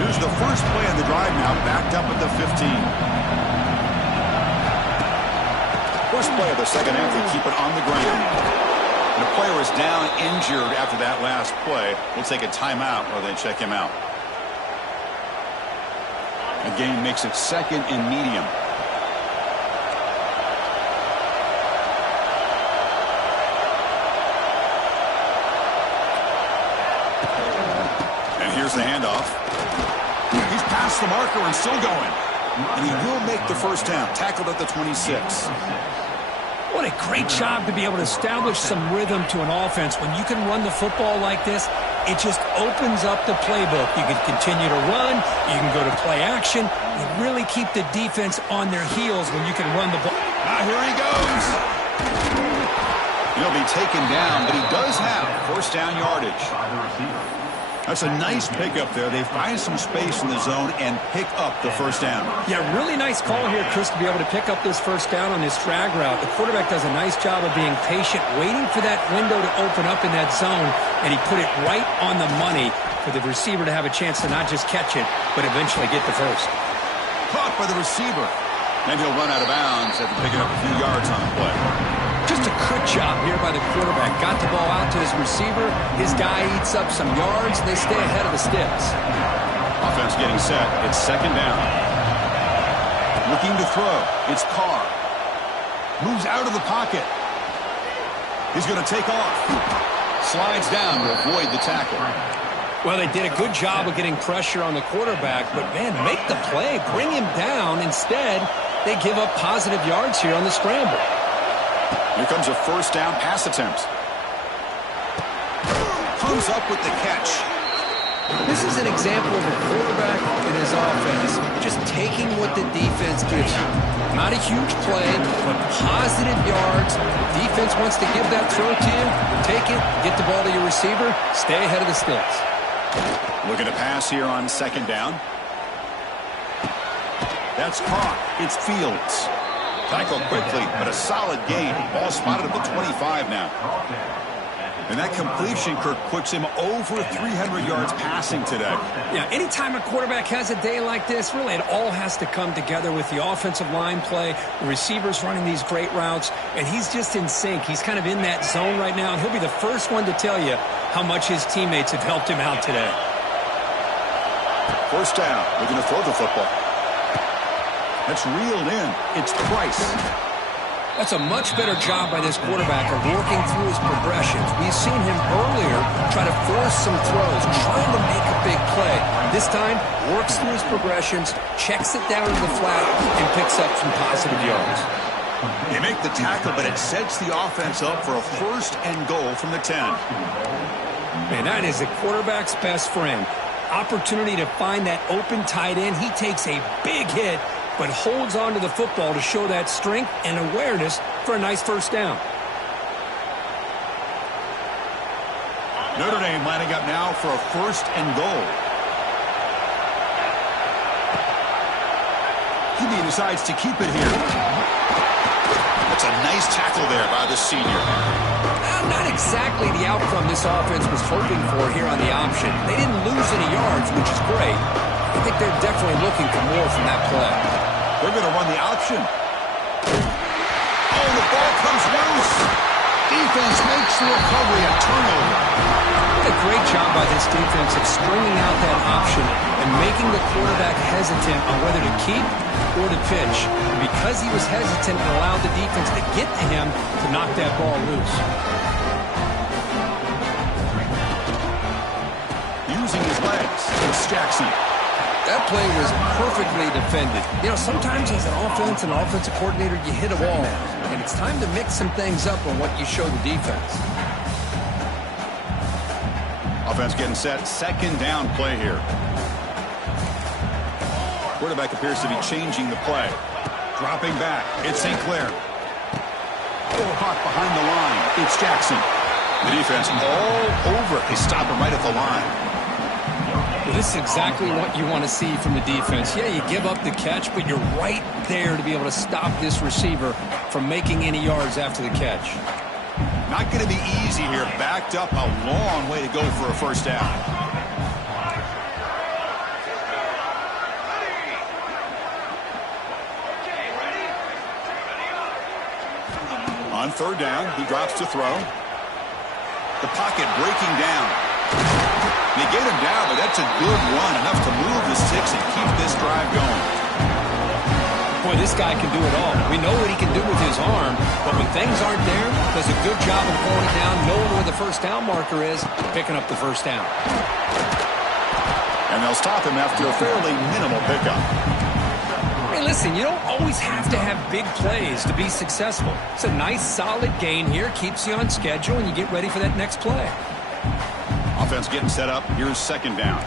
Here's the first play of the drive now, backed up at the 15. First play of the second half, they keep it on the ground. And the player is down injured after that last play. We'll take a timeout while they check him out. The game makes it second and medium. And here's the handoff. He's past the marker and still going. And he will make the first down. Tackled at the 26. What a great job to be able to establish some rhythm to an offense. When you can run the football like this, it just opens up the playbook. You can continue to run. You can go to play action. You really keep the defense on their heels when you can run the ball. Ah, here he goes. He'll be taken down, but he does have first down yardage. That's a nice pickup there. They find some space in the zone and pick up the first down. Yeah, really nice call here, Chris, to be able to pick up this first down on this drag route. The quarterback does a nice job of being patient, waiting for that window to open up in that zone, and he put it right on the money for the receiver to have a chance to not just catch it, but eventually get the first. Caught by the receiver. And he'll run out of bounds after picking up a few yards on the play. Just a good job here by the quarterback. Got the ball out to his receiver. His guy eats up some yards. They stay ahead of the sticks. Offense getting set. It's second down. Looking to throw. It's Carr. Moves out of the pocket. He's going to take off. Slides down to avoid the tackle. Well, they did a good job of getting pressure on the quarterback, but, man, make the play. Bring him down. Instead, they give up positive yards here on the scramble. Here comes a first down pass attempt. Comes up with the catch. This is an example of a quarterback and his offense just taking what the defense gives you. Not a huge play, but positive yards. The defense wants to give that throw to you. Take it, get the ball to your receiver, stay ahead of the sticks. Looking to pass here on second down. That's caught. It's Fields. Tackled quickly, but a solid gain. Ball spotted at the 25 now. And that completion, Kirk, puts him over 300 yards passing today. Yeah, anytime a quarterback has a day like this, really it all has to come together with the offensive line play, the receivers running these great routes, and he's just in sync. He's kind of in that zone right now, and he'll be the first one to tell you how much his teammates have helped him out today. First down. Looking to throw the football. That's reeled in. It's Price. That's a much better job by this quarterback of working through his progressions. We've seen him earlier try to force some throws, trying to make a big play. This time, works through his progressions, checks it down to the flat, and picks up some positive yards. They make the tackle, but it sets the offense up for a first and goal from the 10. Man, that is a quarterback's best friend. Opportunity to find that open tight end. He takes a big hit, but holds on to the football to show that strength and awareness for a nice first down. Notre Dame lining up now for a first and goal. He decides to keep it here. That's a nice tackle there by the senior. Not exactly the outcome this offense was hoping for here on the option. They didn't lose any yards, which is great. I think they're definitely looking for more from that play. They're going to run the option. Oh, the ball comes loose. Defense makes the recovery, a turnover. What a great job by by this defense of stringing out that option and making the quarterback hesitant on whether to keep or to pitch. And because he was hesitant and allowed the defense to get to him to knock that ball loose. Using his legs, it's Jackson. That play was perfectly defended. You know, sometimes as an offensive coordinator, you hit a wall. And it's time to mix some things up on what you show the defense. Offense getting set. Second down play here. Quarterback appears to be changing the play. Dropping back. It's St. Clair. Caught behind the line. It's Jackson. The defense all over. They stop him right at the line. Well, this is exactly what you want to see from the defense. Yeah, you give up the catch, but you're right there to be able to stop this receiver from making any yards after the catch. Not going to be easy here. Backed up a long way to go for a first down. On third down, he drops to throw. The pocket breaking down. They get him down, but that's a good run, enough to move the sticks and keep this drive going. Boy, this guy can do it all. We know what he can do with his arm, but when things aren't there, does a good job of pulling it down, knowing where the first down marker is, picking up the first down. And they'll stop him after a fairly minimal pickup. Hey, listen, you don't always have to have big plays to be successful. It's a nice, solid gain here, keeps you on schedule, and you get ready for that next play. Offense getting set up. Here's second down.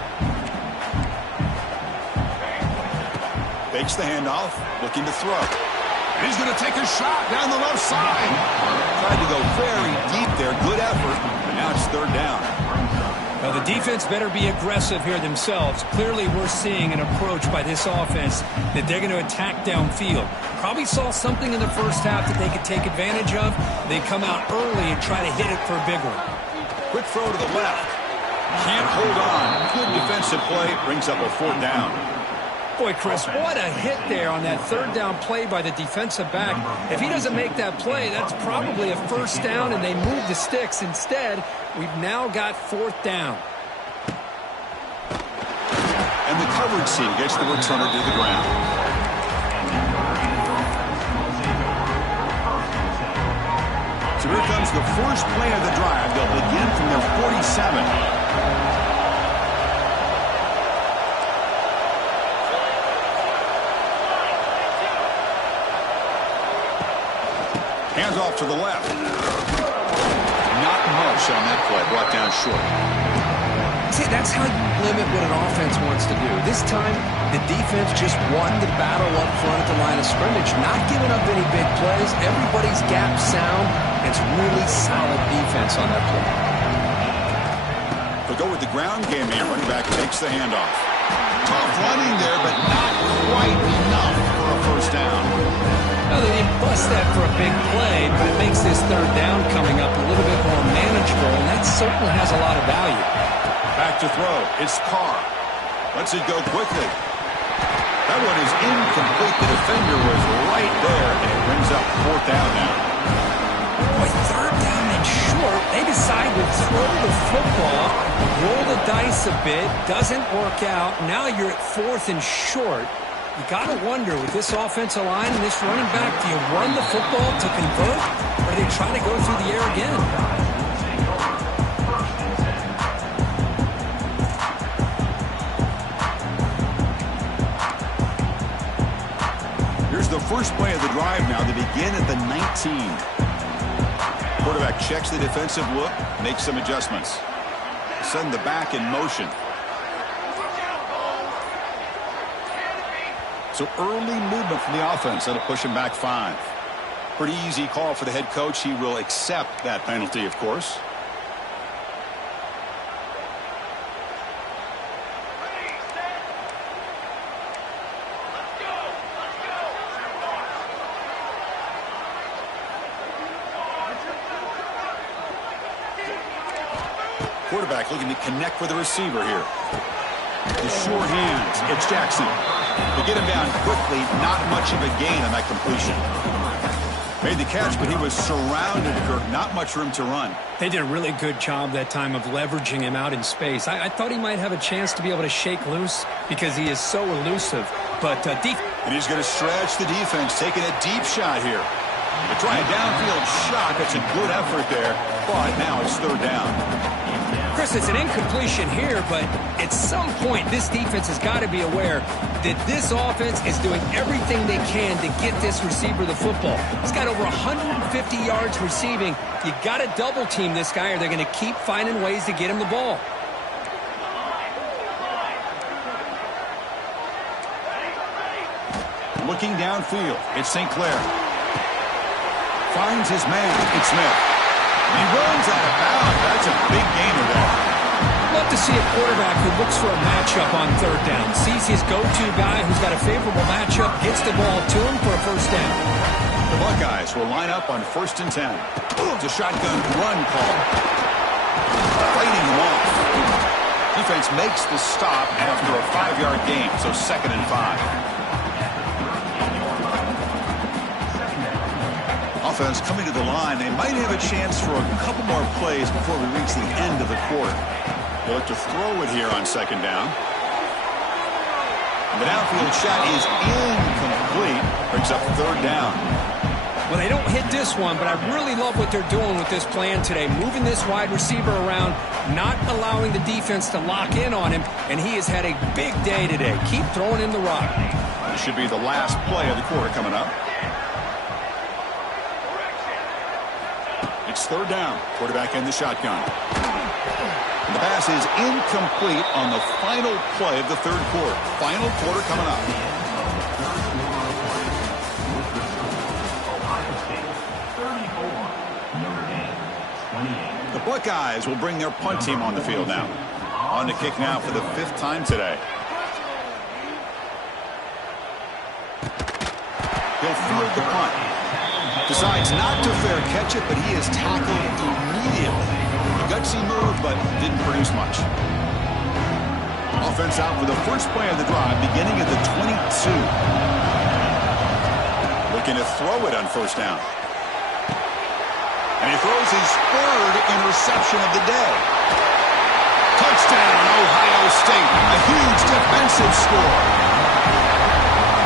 Fakes the handoff, looking to throw. And he's going to take a shot down the left side. Tried to go very deep there. Good effort, but now it's third down. Well, the defense better be aggressive here themselves. Clearly, we're seeing an approach by this offense that they're going to attack downfield. Probably saw something in the first half that they could take advantage of. They come out early and try to hit it for a big one. Quick throw to the left. Can't hold on. Good defensive play. Brings up a fourth down. Boy, Chris, what a hit there on that third down play by the defensive back. If he doesn't make that play, that's probably a first down, and they move the sticks. Instead, we've now got fourth down. And the coverage team gets the returner to the ground. So here comes the first play of the drive. They'll begin from their 47. Hands off to the left. Not much on that play. Brought down short. See, that's how you limit what an offense wants to do. This time, the defense just won the battle up front at the line of scrimmage, not giving up any big plays. Everybody's gap sound. It's really solid defense on that play. They'll go with the ground game here. Running back takes the handoff. Tough running there, but not quite enough for a first down. Well, they didn't bust that for a big play, but it makes this third down coming up a little bit more manageable, and that certainly has a lot of value. Back to throw. It's Carr. Lets it go quickly. That one is incomplete. The defender was right there, and it brings up fourth down now. Boy, third down and short. They decide to throw the football, roll the dice a bit, doesn't work out. Now you're at fourth and short. You got to wonder, with this offensive line and this running back, do you run the football to convert, or do they try to go through the air again? Here's the first play of the drive now. They begin at the 19. Quarterback checks the defensive look, makes some adjustments. Send the back in motion. So early movement from the offense. That'll push him back 5. Pretty easy call for the head coach. He will accept that penalty, of course. Quarterback looking to connect with the receiver here. The short hands. It's Jackson. They get him down quickly. Not much of a gain on that completion. Made the catch, but he was surrounded, Kirk. Not much room to run. They did a really good job that time of leveraging him out in space. I thought he might have a chance to be able to shake loose because he is so elusive. But deep. And he's going to stretch the defense, taking a deep shot here. To try a downfield shot. That's a good effort there. But now it's third down. Chris, it's an incompletion here, but at some point, this defense has got to be aware that this offense is doing everything they can to get this receiver the football. He's got over 150 yards receiving. You got to double team this guy or they're going to keep finding ways to get him the ball. Looking downfield, it's St. Clair. Finds his man, it's Smith. He runs out of bounds. That's a big gain of that. Love to see a quarterback who looks for a matchup on third down. Sees his go-to guy who's got a favorable matchup, gets the ball to him for a first down. The Buckeyes will line up on 1st and 10. It's a shotgun run call. Fighting him off. Defense makes the stop after a 5-yard gain, so 2nd and 5. Offense coming to the line. They might have a chance for a couple more plays before we reach the end of the quarter. They'll look to throw it here on 2nd down. The downfield shot is incomplete. Brings up 3rd down. Well, they don't hit this one, but I really love what they're doing with this plan today. Moving this wide receiver around, not allowing the defense to lock in on him, and he has had a big day today. Keep throwing him the rock. This should be the last play of the quarter coming up. It's 3rd down. Quarterback in the shotgun. And the pass is incomplete on the final play of the 3rd quarter. Final quarter coming up. Ohio State 34, Notre Dame 28. The Buckeyes will bring their punt team on the field now. On to kick now for the 5th time today. He'll field the punt. Decides not to fair catch it, but he is tackled immediately. A gutsy move, but didn't produce much. Offense out for the first play of the drive, beginning at the 22. Looking to throw it on 1st down. And he throws his 3rd interception of the day. Touchdown, Ohio State. A huge defensive score.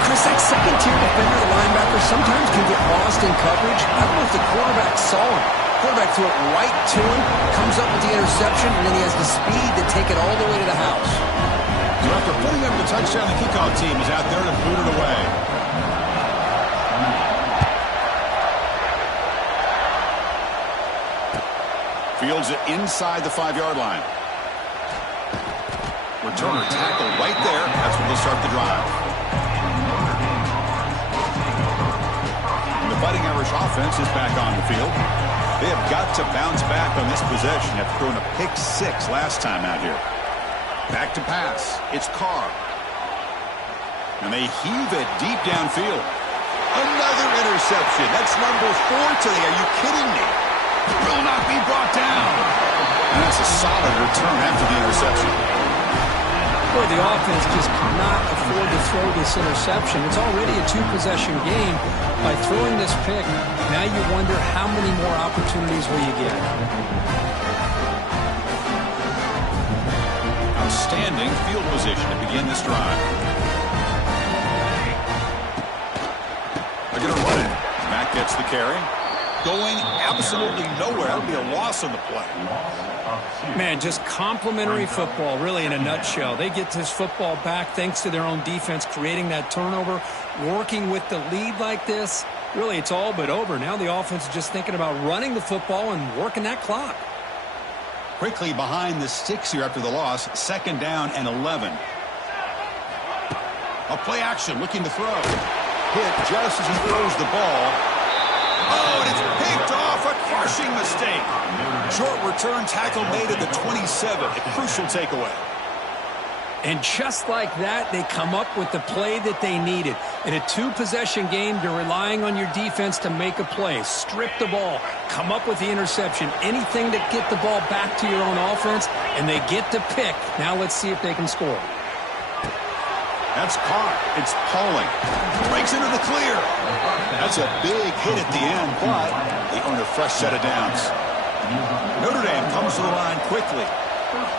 Chris, that second-tier defender, the linebacker, sometimes can get lost in coverage. I don't know if the quarterback saw him. Quarterback threw it right to him, comes up with the interception, and then he has the speed to take it all the way to the house. So after putting up the touchdown, the kickoff team is out there to boot it away. Fields it inside the 5-yard line. Returner tackle right there. That's where they'll start the drive. The Fighting Irish offense is back on the field. They have got to bounce back on this possession after throwing a pick 6 last time out here. Back to pass. It's Carr. And they heave it deep downfield. Another interception. That's number 4 today. Are you kidding me? Will not be brought down. And that's a solid return after the interception. Boy, the offense just cannot afford to throw this interception. It's already a 2-possession game. By throwing this pick, now you wonder how many more opportunities will you get. Outstanding field position to begin this drive. They're going to run it. Matt gets the carry. Going absolutely nowhere. That'll be a loss on the play. Man, just complimentary football, really, in a nutshell. They get this football back thanks to their own defense, creating that turnover, working with the lead like this. Really, it's all but over. Now the offense is just thinking about running the football and working that clock. Quickly behind the sticks here after the loss. 2nd down and 11. A play action, looking to throw. Hit just as he throws the ball. Oh, and it's picked off. A crushing mistake. Short return tackle made at the 27. A crucial takeaway. And just like that, they come up with the play that they needed. In a 2-possession game, you're relying on your defense to make a play. Strip the ball. Come up with the interception. Anything to get the ball back to your own offense, and they get the pick. Now let's see if they can score. That's caught. It's Pauling. Breaks into the clear. That's a big hit at the end, but they earn a fresh set of downs. Notre Dame comes to the line quickly.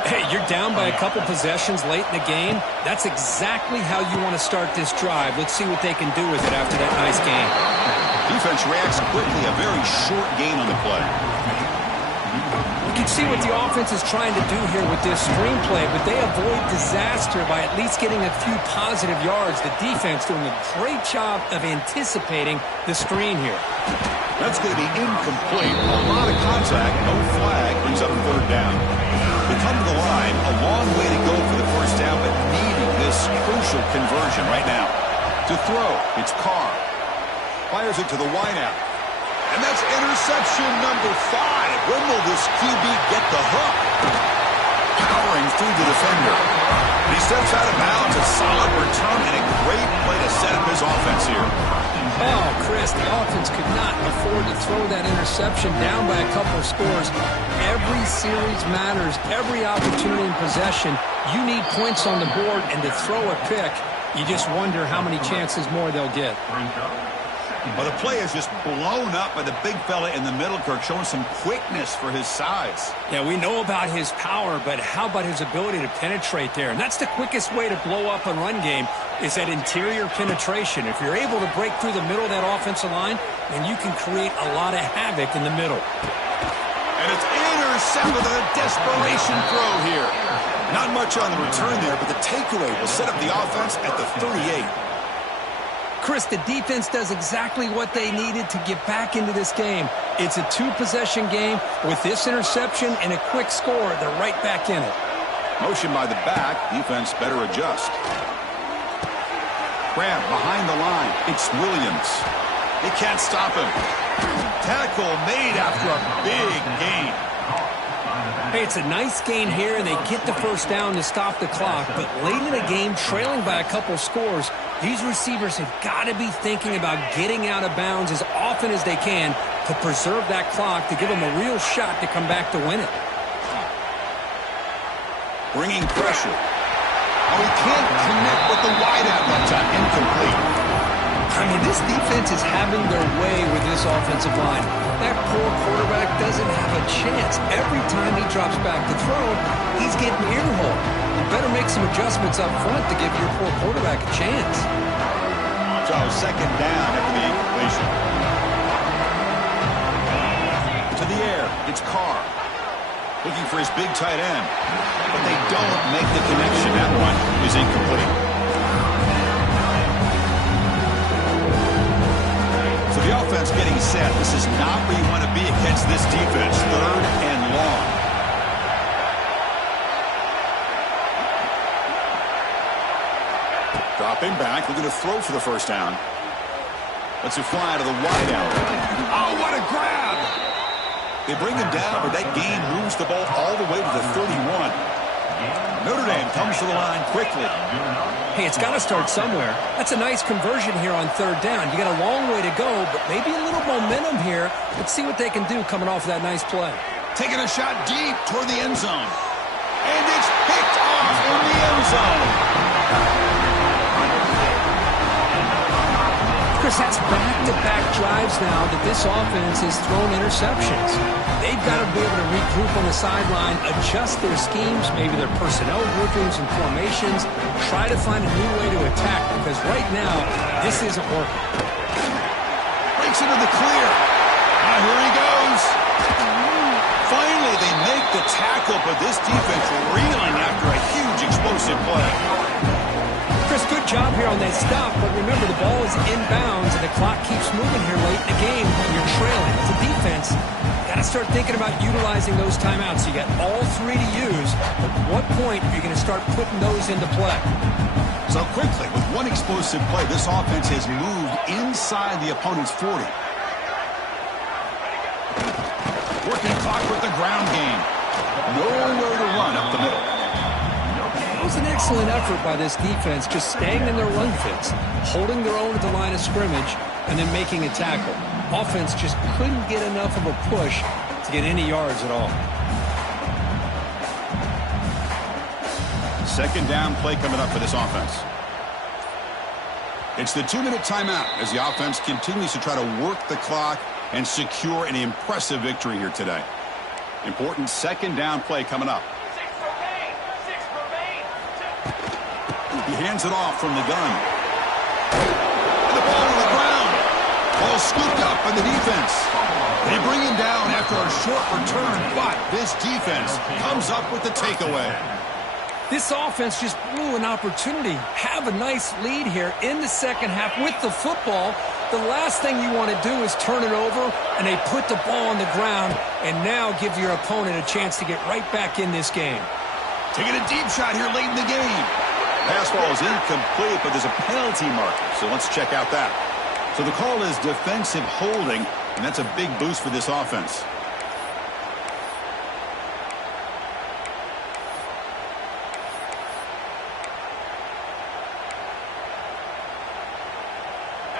Hey, you're down by a couple possessions late in the game. That's exactly how you want to start this drive. Let's see what they can do with it after that nice game. Defense reacts quickly. A very short gain on the play. You can see what the offense is trying to do here with this screenplay, but they avoid disaster by at least getting a few positive yards. The defense doing a great job of anticipating the screen here. That's going to be incomplete. A lot of contact, no flag, brings up third down. They come to the line, a long way to go for the first down, but needing this crucial conversion right now. To throw, it's Carr. Fires it to the wideout. And that's interception number 5. When will this QB get the hook? Powering through the defender. He steps out of bounds, a solid return, and a great play to set up his offense here. Oh, Chris, the offense could not afford to throw that interception down by a couple of scores. Every series matters. Every opportunity in possession, you need points on the board, and to throw a pick, you just wonder how many chances more they'll get. Well, the play is just blown up by the big fella in the middle, Kirk, showing some quickness for his size. Yeah, we know about his power, but how about his ability to penetrate there? And that's the quickest way to blow up a run game, is that interior penetration. If you're able to break through the middle of that offensive line, then you can create a lot of havoc in the middle. And it's intercepted with a desperation throw here. Not much on the return there, but the takeaway will set up the offense at the 38. Chris, the defense does exactly what they needed to get back into this game. It's a 2-possession game. With this interception and a quick score, they're right back in it. Motion by the back. Defense better adjust. Grab behind the line. It's Williams. They can't stop him. Tackle made after a big gain. Hey, it's a nice gain here, and they get the first down to stop the clock. But late in the game, trailing by a couple scores, these receivers have got to be thinking about getting out of bounds as often as they can to preserve that clock, to give them a real shot to come back to win it. Bringing pressure. Oh, he can't connect with the wideout that time. Incomplete. I mean, this defense is having their way with this offensive line. That poor quarterback doesn't have a chance. Every time he drops back to throw, he's getting earholed. You better make some adjustments up front to give your poor quarterback a chance. So second down after the incompletion. To the air, it's Carr. Looking for his big tight end. But they don't make the connection. That one is incomplete. So the offense getting set. This is not where you want to be against this defense. Third and long. Dropping back, looking to throw for the first down. Lets it fly to the wideout. Oh, what a grab! They bring him down, but that gain moves the ball all the way to the 31. Notre Dame comes to the line quickly. Hey, it's got to start somewhere. That's a nice conversion here on third down. You got a long way to go, but maybe a little momentum here. Let's see what they can do coming off of that nice play. Taking a shot deep toward the end zone. And it's picked off in the end zone. Chris, that's back-to-back drives now that this offense has thrown interceptions. They've got to be able to regroup on the sideline, adjust their schemes, maybe their personnel groupings and formations, try to find a new way to attack, because right now, this isn't working. Breaks into the clear. Now here he goes. Finally, they make the tackle, but this defense reeling after a huge explosive play. Chris, good job here on that stop, but remember, the ball is inbounds, and the clock keeps moving here late in the game when you're trailing. As a defense, got to start thinking about utilizing those timeouts. You got all 3 to use, but at what point are you going to start putting those into play? So quickly, with one explosive play, this offense has moved inside the opponent's 40. Working clock with the ground game. Nowhere to run up the middle. It was an excellent effort by this defense, just staying in their run fits, holding their own at the line of scrimmage, and then making a tackle. Offense just couldn't get enough of a push to get any yards at all. Second down play coming up for this offense. It's the 2-minute timeout as the offense continues to try to work the clock and secure an impressive victory here today. Important second down play coming up. 6 remain. 6 remain. He hands it off from the gun. And the ball on the ground. Ball scooped up by the defense. They bring him down after a short return, but this defense comes up with the takeaway. This offense just blew an opportunity. Have a nice lead here in the second half with the football. The last thing you want to do is turn it over, and they put the ball on the ground and now give your opponent a chance to get right back in this game. Taking a deep shot here late in the game. Pass ball is incomplete, but there's a penalty marker, so let's check out that. So the call is defensive holding, and that's a big boost for this offense.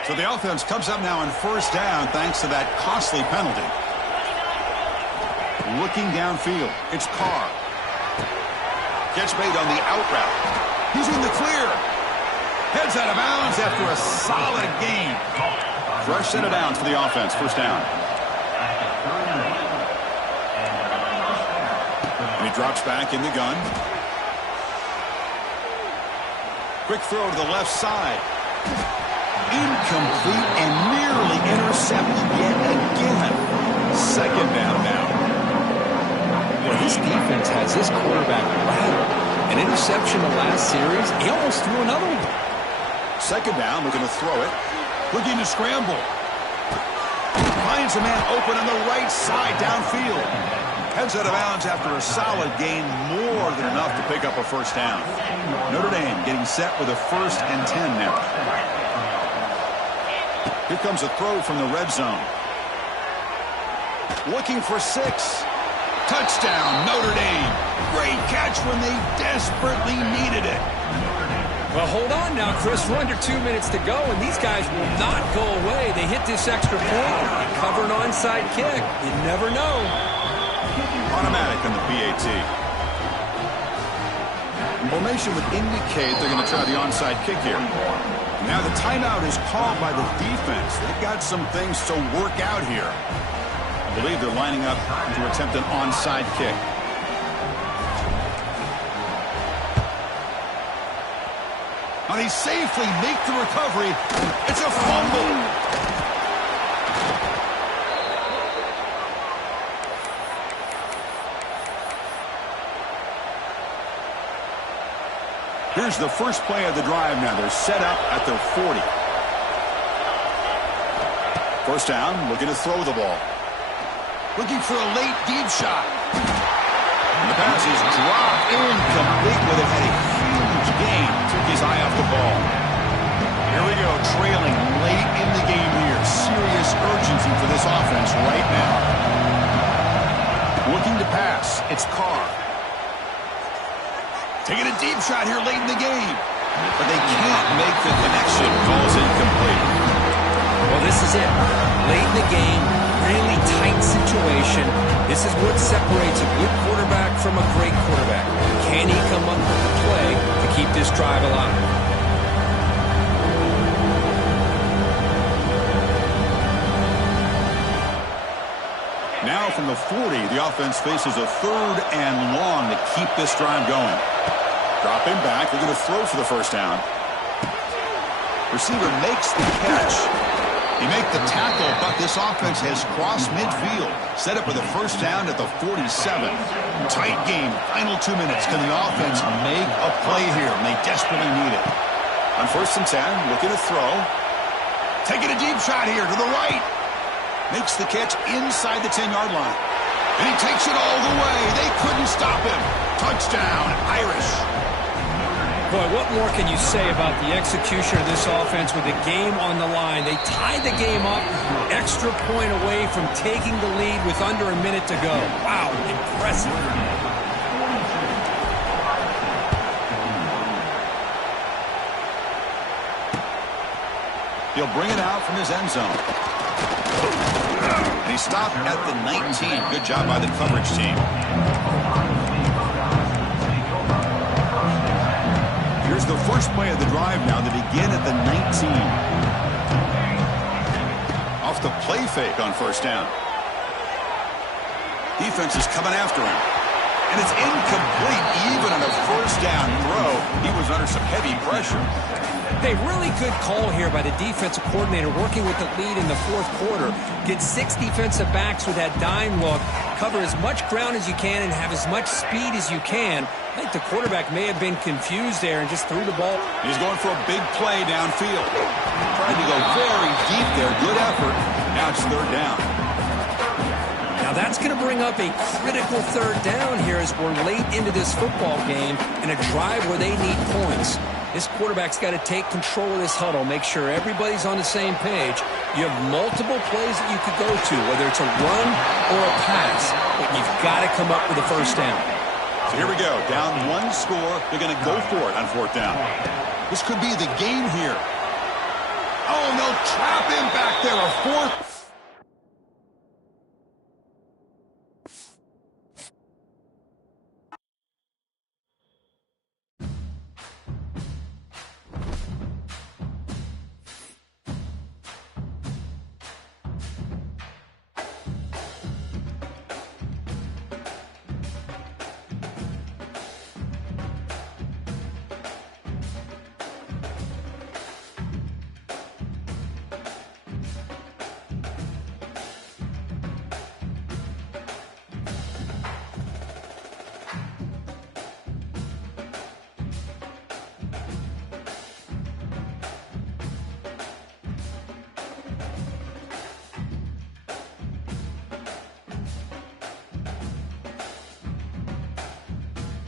So the offense comes up now on first down thanks to that costly penalty. Looking downfield, it's Carr. Catch made on the out route. He's in the clear. Heads out of bounds after a solid gain. Fresh set of downs for the offense. First down. And he drops back in the gun. Quick throw to the left side. Incomplete and nearly intercepted yet again. Second down now. Well, this defense has this quarterback rattled. An interception the last series. He almost threw another one. Second down, looking to throw it. Looking to scramble. Finds a man open on the right side downfield. Heads out of bounds after a solid gain, more than enough to pick up a first down. Notre Dame getting set with a 1st and 10 now. Here comes a throw from the red zone. Looking for 6. Touchdown, Notre Dame. Great catch when they desperately needed it. Well, hold on now, Chris. We're under 2 minutes to go, and these guys will not go away. They hit this extra point and cover an onside kick. You never know. Automatic on the PAT. Formation would indicate they're going to try the onside kick here. Now the timeout is called by the defense. They've got some things to work out here. I believe they're lining up to attempt an onside kick. And he safely makes the recovery. It's a fumble. Here's the first play of the drive now. They're set up at their 40. First down, looking to throw the ball. Looking for a late deep shot. And the pass is dropped incomplete with it. Had a huge gain. Took his eye off the ball. Here we go, trailing late in the game here. Serious urgency for this offense right now. Looking to pass. It's Carr. Taking a deep shot here late in the game. But they can't make the connection. Falls incomplete. Well, this is it. Late in the game, really tight situation. This is what separates a good quarterback from a great quarterback. Can he come up with the play to keep this drive alive? Now from the 40, the offense faces a 3rd and long to keep this drive going. Dropping back, they're going to throw for the first down. Receiver makes the catch. He makes the tackle, but this offense has crossed midfield. Set up with a first down at the 47. Tight game, final 2 minutes. Can the offense make a play here? And they desperately need it. On 1st and 10, looking to throw. Taking a deep shot here to the right. Makes the catch inside the 10-yard line. And he takes it all the way. They couldn't stop him. Touchdown, Irish. Boy, what more can you say about the execution of this offense with the game on the line? They tied the game up, extra point away from taking the lead with under a minute to go. Wow, impressive. He'll bring it out from his end zone. And he stopped at the 19. Good job by the coverage team. Here's the first play of the drive now to begin at the 19. Off the play fake on first down. Defense is coming after him. And it's incomplete, even on a first down throw. He was under some heavy pressure. Hey, really good call here by the defensive coordinator working with the lead in the fourth quarter. Get 6 defensive backs with that dime look. Cover as much ground as you can and have as much speed as you can. I think the quarterback may have been confused there and just threw the ball. He's going for a big play downfield. Tried to go very deep there. Good effort. Now it's third down. Now that's going to bring up a critical third down here as we're late into this football game in a drive where they need points. This quarterback's got to take control of this huddle, make sure everybody's on the same page. You have multiple plays that you could go to, whether it's a run or a pass, but you've got to come up with a first down. So here we go. Down 1 score. They're going to go for it on fourth down. This could be the game here. Oh, and they'll trap him back there. A fourth